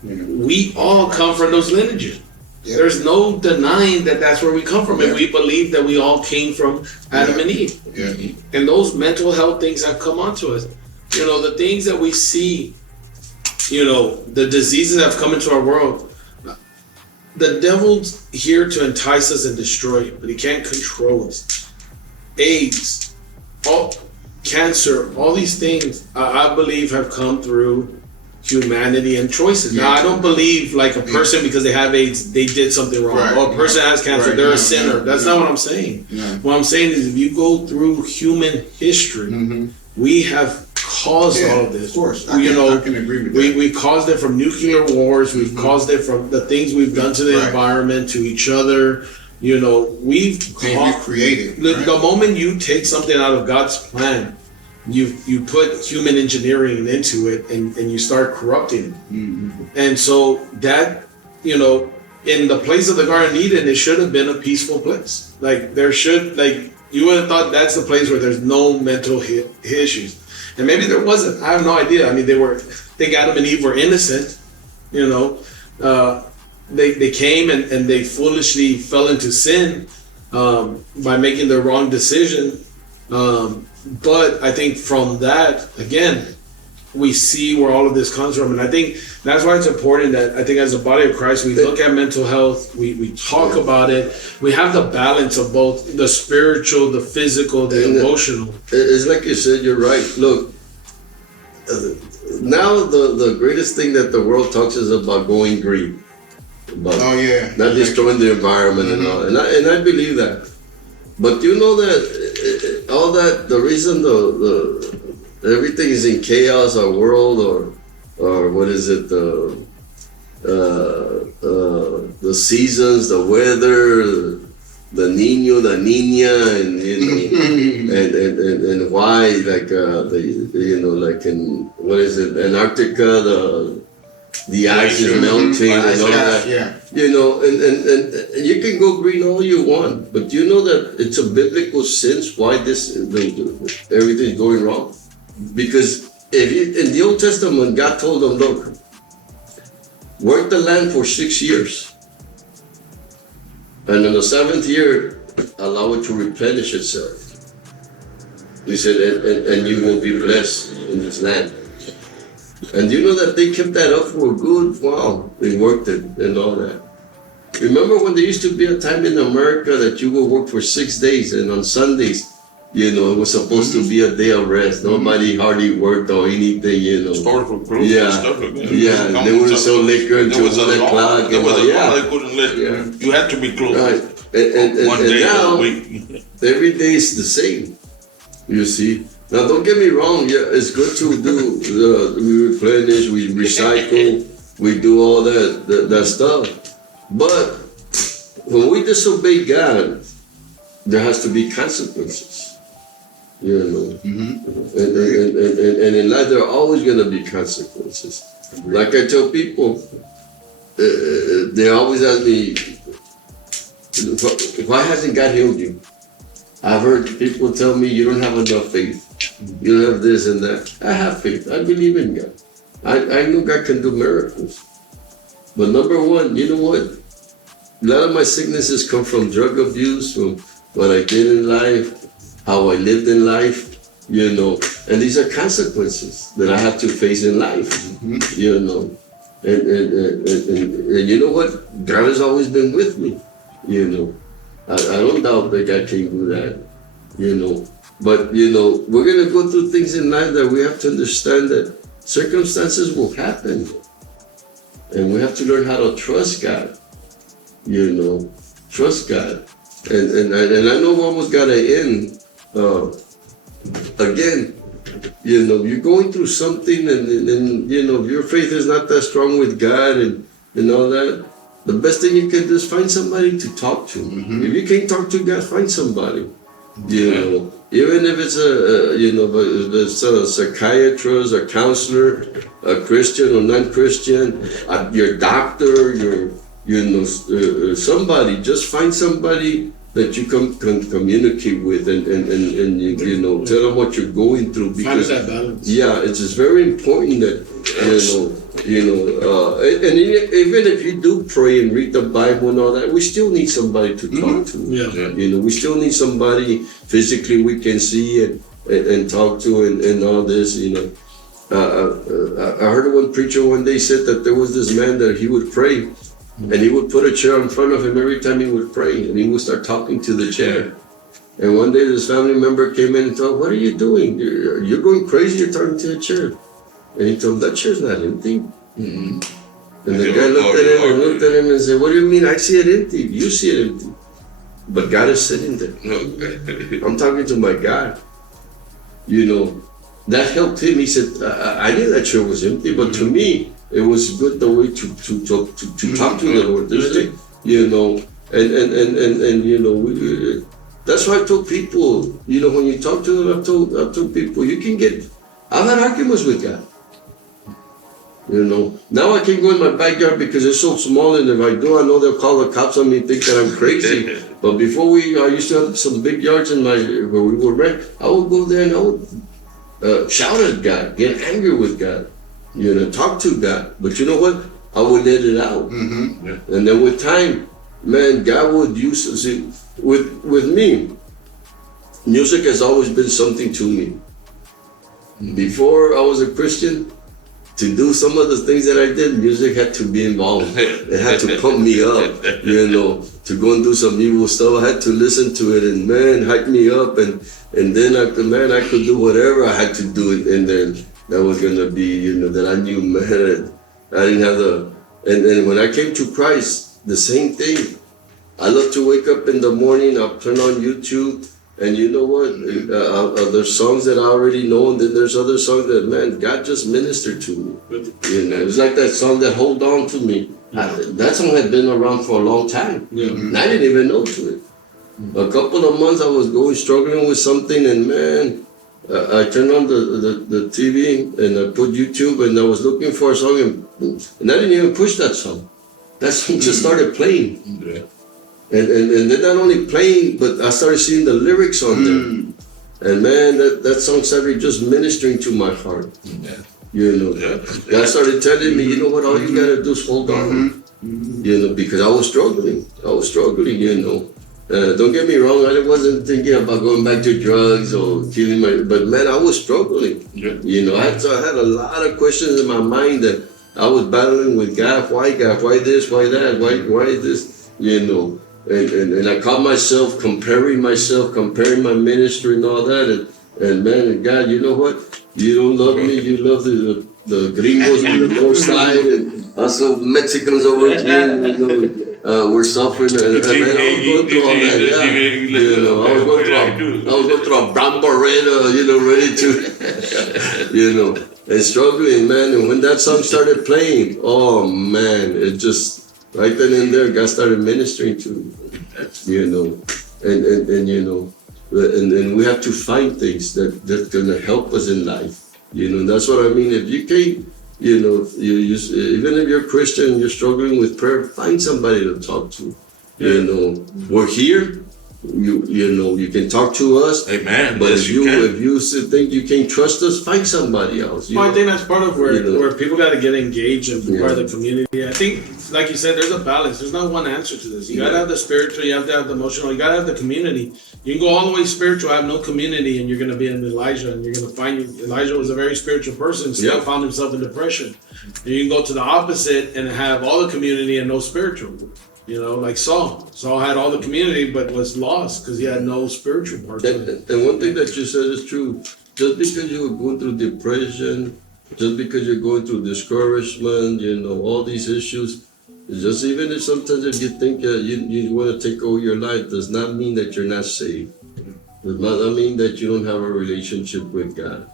We all come from those lineages. There's no denying that that's where we come from, and we believe that we all came from Adam and Eve. And those mental health things have come onto us. You know, the things that we see, you know, the diseases that have come into our world. The devil's here to entice us and destroy, but he can't control us. AIDS, cancer, all these things, I believe have come through humanity and choices. Now, I don't believe like a person because they have AIDS, they did something wrong. Or a person has cancer, they're a sinner. That's not what I'm saying. What I'm saying is if you go through human history, we have caused all of this. Of course, I can agree with that. We caused it from nuclear wars. We've caused it from the things we've done to the environment, to each other. You know, we've created. The moment you take something out of God's plan, you put human engineering into it and you start corrupting it. And so that, you know, in the place of the Garden of Eden, it should have been a peaceful place. Like you would have thought that's the place where there's no mental issues. And maybe there wasn't. I have no idea. I mean, I think Adam and Eve were innocent, you know. They came and they foolishly fell into sin by making the wrong decision. But I think from that, again, we see where all of this comes from. And I think that's why it's important that I think as a body of Christ, we look at mental health, we talk about it, we have the balance of both the spiritual, the physical, the emotional. It's like you said, you're right. Look, now the greatest thing that the world talks is about going green. About not destroying the environment and all. And I believe that. But you know that all that, the reason the everything is in chaos, our world, or what is it, the seasons, the weather, the Niño, the Niña, and you know, and why, like like in what is it, Antarctica, the ice is melting and all that. You know, and you can go green all you want, but you know that it's a biblical sense why everything's going wrong. Because if you, in the Old Testament, God told them, look, work the land for 6 years. And in the 7th year, allow it to replenish itself. He said, and you will be blessed in this land. And you know that they kept that up for a good while. They worked it and all that. Remember when there used to be a time in America that you would work for 6 days, and on Sundays, you know, it was supposed to be a day of rest. Nobody hardly worked or anything, you know. Stores were closed and stuff like that. Yeah, they wouldn't sell liquor until 1 o'clock. There was a law they couldn't let, Yeah. you had to be closed. Right. And now, a week. every day is the same, you see. Now, don't get me wrong, yeah, it's good to do, we replenish, we recycle, we do all that stuff. But when we disobey God, there has to be consequences, you know. And in life, there are always going to be consequences. Like I tell people, they always ask me, why hasn't God healed you? I've heard people tell me, you don't have enough faith. You don't have this and that. I have faith. I believe in God. I know God can do miracles. But number one, you know what? A lot of my sicknesses come from drug abuse, from what I did in life, how I lived in life, you know. And these are consequences that I have to face in life, you know. And you know what? God has always been with me, you know. I don't doubt that God can do that, you know. But, you know, we're going to go through things in life that we have to understand that circumstances will happen. And we have to learn how to trust God, you know, trust God. And I know we almost got to end. Again, you know, you're going through something and, you know, your faith is not that strong with God and all that. The best thing you can do is find somebody to talk to. If you can't talk to God, find somebody, you know. Even if it's if it's a psychiatrist, a counselor, a Christian or non-Christian, your doctor, somebody. Just find somebody that you can communicate with and you know, tell them what you're going through. Because find that balance. Yeah, it's just very important that and even if you do pray and read the Bible and all that, we still need somebody to talk to. Yeah. You know, we still need somebody physically we can see and talk to and all this, you know. I heard one preacher one day said that there was this man that he would pray and he would put a chair in front of him every time he would pray and he would start talking to the chair. And one day this family member came in and told, "What are you doing? You're going crazy, you're talking to a chair." And he told him, "That chair's not empty." And the guy looked at him and said, "What do you mean? I see it empty. You see it empty. But God is sitting there. I'm talking to my God." You know, that helped him. He said, I knew that chair was empty, but to me, it was good the way to talk to the Lord. You know, and you know, that's why I told people, you know, when you talk to them, I've told people, I've had arguments with God. You know, now I can't go in my backyard because it's so small, and if I do, I know they'll call the cops on me and think that I'm crazy. But before I used to have some big yards where we would rent. I would go there and I would shout at God, get angry with God, you know, talk to God. But you know what? I would let it out. And then with time, man, God would use, see, with me, music has always been something to me. Before I was a Christian, to do some of the things that I did, music had to be involved. It had to pump me up, you know, to go and do some evil stuff. I had to listen to it and, man, hype me up. And then I could do whatever I had to do. And then that was going to be, you know, that I knew, man, I didn't have and then when I came to Christ, the same thing. I love to wake up in the morning, I'll turn on YouTube. And you know what? There's songs that I already know, and then there's other songs that, man, God just ministered to me. You know, it's like that song that "Hold On to Me." That song had been around for a long time, and I didn't even know to it. A couple of months I was struggling with something, and man, I turned on the TV and I put YouTube, and I was looking for a song, and I didn't even push that song. That song just started playing. And they're not only playing, but I started seeing the lyrics on there. And man, that song started just ministering to my heart. Yeah. You know, God started telling me, you know what, all you gotta do is hold on. You know, because I was struggling, you know. Don't get me wrong, I wasn't thinking about going back to drugs or killing but man, I was struggling. Yeah. You know, I had a lot of questions in my mind that I was battling with God, why this, why that, why this, you know. And I caught myself comparing my ministry and all that, and man, God, you know what? You don't love me, you love the gringos on the north side, and us Mexicans over here, you know, we're suffering, and man, I was going through all that, yeah. You know, I was going through a brown beretta, you know, ready to, you know, and struggling, man, and when that song started playing, oh man, it just, right then and there, God started ministering to me, you know, and you know, and we have to find things that's gonna help us in life, you know. That's what I mean. If you can't, you know, even if you're Christian and you're struggling with prayer, find somebody to talk to. You know, we're here. You know, you can talk to us. Amen. But Yes, if you think you can't trust us, find somebody else. Well, I think that's part of where, you know, where people got to get engaged and be part of the community. I think, like you said, there's a balance. There's not one answer to this. You got to have the spiritual, you have to have the emotional, you got to have the community. You can go all the way spiritual, have no community, and you're going to be in Elijah, and you're going to find Elijah was a very spiritual person, still found himself in depression. And you can go to the opposite and have all the community and no spiritual. You know, like Saul. Saul had all the community, but was lost because he had no spiritual part. And one thing that you said is true. Just because you're going through depression, just because you're going through discouragement, you know, all these issues, just even if sometimes if you think you want to take over your life, does not mean that you're not saved. Does not mean that you don't have a relationship with God.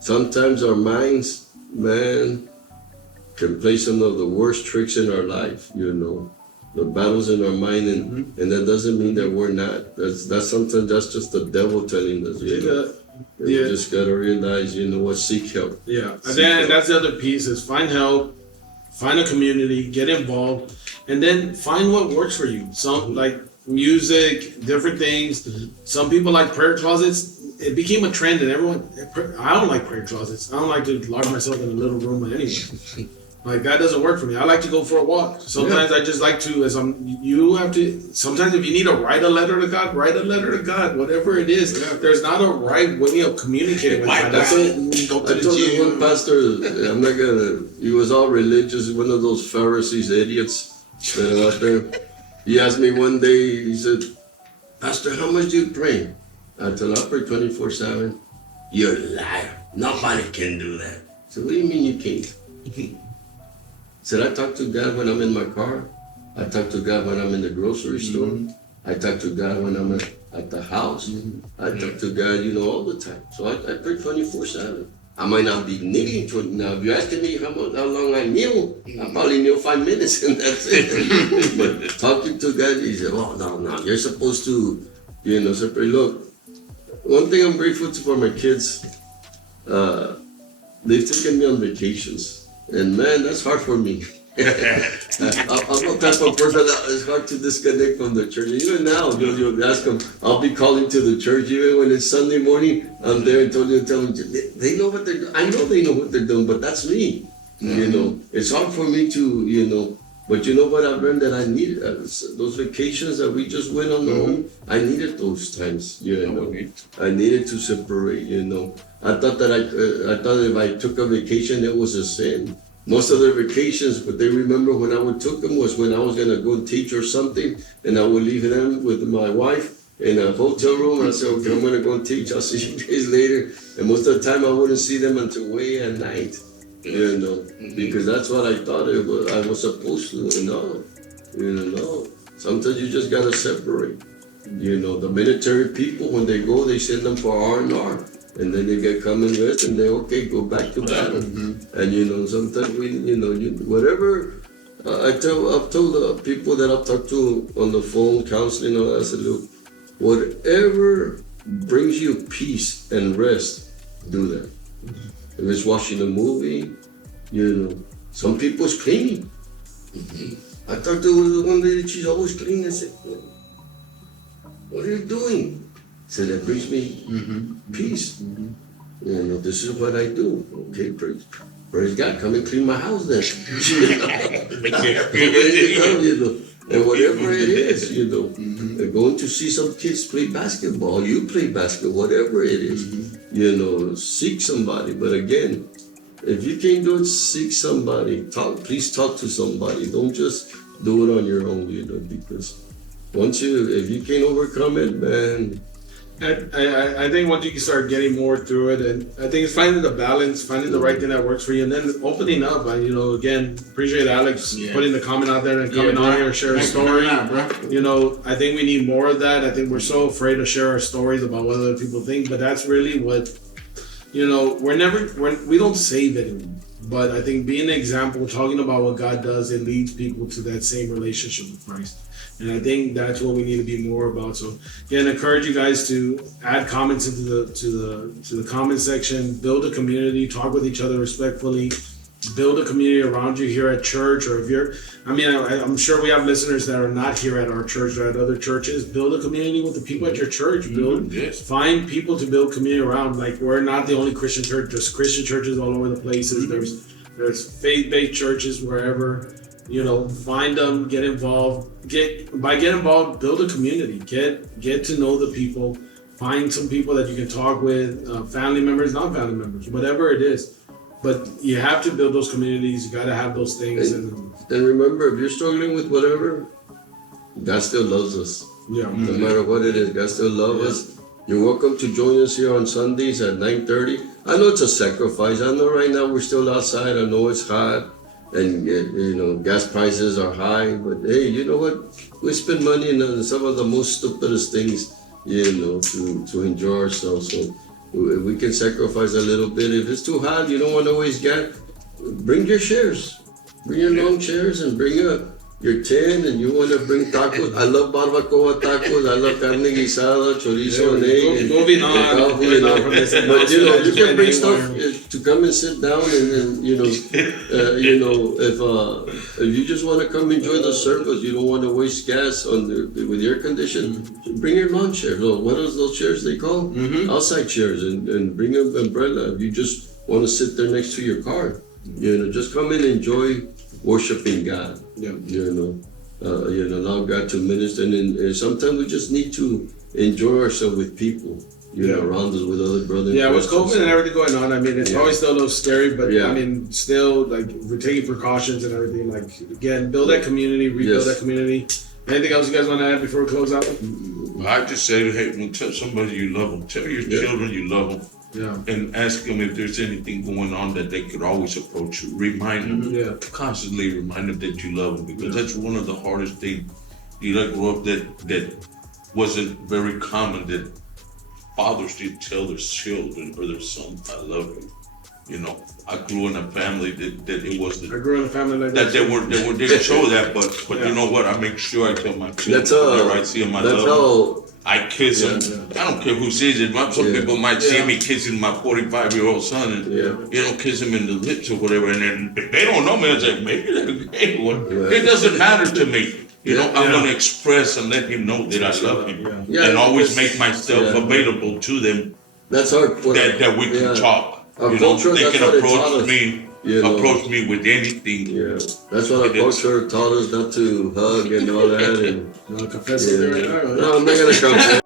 Sometimes our minds, man, can play some of the worst tricks in our life, you know. The battles in our mind, and that doesn't mean that we're not. That's sometimes that's just the devil telling us. You know? You just gotta realize, you know what, seek help. Yeah, and then that's the other piece is find help, find a community, get involved, and then find what works for you. Some like music, different things. Some people like prayer closets. It became a trend, and everyone. I don't like prayer closets. I don't like to lock myself in a little room anyway. Like that doesn't work for me. I like to go for a walk. Sometimes I just like to, sometimes if you need to write a letter to God, write a letter to God, whatever it is. There's not a right way of communicating with God. That's it. I told you one pastor, he was all religious, one of those Pharisees, idiots that are out there. He asked me one day, he said, Pastor, how much do you pray? I told him, I pray 24/7. You're a liar. Nobody can do that. So what do you mean you can't? Said, I talk to God when I'm in my car. I talk to God when I'm in the grocery store. I talk to God when I'm at the house. I talk to God, you know, all the time. So I pray 24/7. I might not be kneeling. Now, if you're asking me how long I kneel, I probably kneel 5 minutes and that's it. But talking to God, he said, oh, no, you're supposed to, you know, separate. Look, one thing I'm grateful for my kids, they've taken me on vacations. And man, that's hard for me. I'm a type of person that it's hard to disconnect from the church. Even now, you'll ask them, I'll be calling to the church, even when it's Sunday morning, I'm there and tell them, they know what they're doing. I know they know what they're doing, but that's me. You know, it's hard for me to, you know, but you know what I've learned that I needed those vacations that we just went on the home. I needed those times, you know. I needed to separate, you know. I thought if I took a vacation, it was a sin. Most of their vacations, but they remember when I would took them was when I was gonna go and teach or something, and I would leave them with my wife in a hotel room. And I said, okay, I'm gonna go and teach. I'll see you guys later. And most of the time, I wouldn't see them until way at night. You know, because that's what I thought I was supposed to. You know, sometimes you just gotta separate. You know, the military people, when they go, they send them for R&R. And then they get come and rest, and they go back to battle. And you know, sometimes whatever. I've told the people that I've talked to on the phone, counseling, I said, look, whatever brings you peace and rest, do that. If it's watching a movie, you know, some people's cleaning. I talked to one lady, she's always cleaning. I said, what are you doing? So that brings me peace. You know, this is what I do. Okay, praise God. Come and clean my house then. You know, and whatever it is, you know, going to see some kids play basketball, you play basketball, whatever it is, you know, seek somebody. But again, if you can't do it, seek somebody. Please talk to somebody. Don't just do it on your own, you know, because if you can't overcome it, man. I think once you can start getting more through it, and I think it's finding the balance, finding the right thing that works for you, and then opening up. You know, again, appreciate Alex putting the comment out there and coming on here and share a story. You know, I think we need more of that. I think we're so afraid to share our stories about what other people think, but that's really what, you know, we don't save anyone. But I think being an example, talking about what God does, it leads people to that same relationship with Christ. And I think that's what we need to be more about. So again, encourage you guys to add comments into the comment section, build a community, talk with each other respectfully, build a community around you here at church, or if you're, I'm sure we have listeners that are not here at our church or at other churches. Build a community with the people at your church. Find people to build community around. Like, we're not the only Christian church. There's Christian churches all over the places. There's faith-based churches wherever. You know, find them, get involved. Get involved, build a community. Get to know the people. Find some people that you can talk with, family members, non-family members, whatever it is. But you have to build those communities. You got to have those things. And remember, if you're struggling with whatever, God still loves us. Yeah. No matter what it is, God still loves us. You're welcome to join us here on Sundays at 9:30. I know it's a sacrifice. I know right now we're still outside. I know it's hot. And, you know, gas prices are high. But, hey, you know what? We spend money on some of the most stupidest things, you know, to enjoy ourselves. So if we can sacrifice a little bit. If it's too hot, you don't want to always bring your chairs. Bring your long chairs and bring your tin, and you want to bring tacos. I love barbacoa tacos. I love carne guisada, chorizo, and egg. Moving on. But, you know, you can bring stuff to come and sit down, and then, you know, if you just want to come enjoy the service, you don't want to waste gas with air conditioning, bring your lawn chair. What are those chairs they call? Outside chairs, and bring an umbrella. If you just want to sit there next to your car, you know, just come and enjoy worshiping God. You know, allow God to minister, and sometimes we just need to enjoy ourselves with people, you know, around us, with other brothers. Yeah, with COVID and everything going on, I mean, it's probably still a little scary, but I mean, still, like, we're taking precautions and everything. Like, again, build that community, rebuild that community. Anything else you guys want to add before we close out? I just say, hey, when tell somebody you love them, tell your children you love them. And ask them if there's anything going on that they could always approach you. Remind them, constantly remind them that you love them, because that's one of the hardest things. You grew up that wasn't very common, that fathers did tell their children or their sons, I love you. You know, I grew in a family that it wasn't. I grew in a family like that. They didn't show that, but you know what? I make sure I tell my children whenever I see them, I love them. I kiss them. I don't care who sees it. Some people might see me kissing my 45-year-old son, and you know, kiss him in the lips or whatever. And then if they don't know me, I say, maybe they're a gay one. It doesn't matter to me. You know, I'm gonna express and let him know that I love him, and always make myself available to them. That's our that we can talk. Our you culture, know, they that's can what it approach taught us. me. You know, approach me with anything. Yeah, that's what our culture taught us, not to hug and all that. And you want to confess it right now? No, I'm not gonna confess.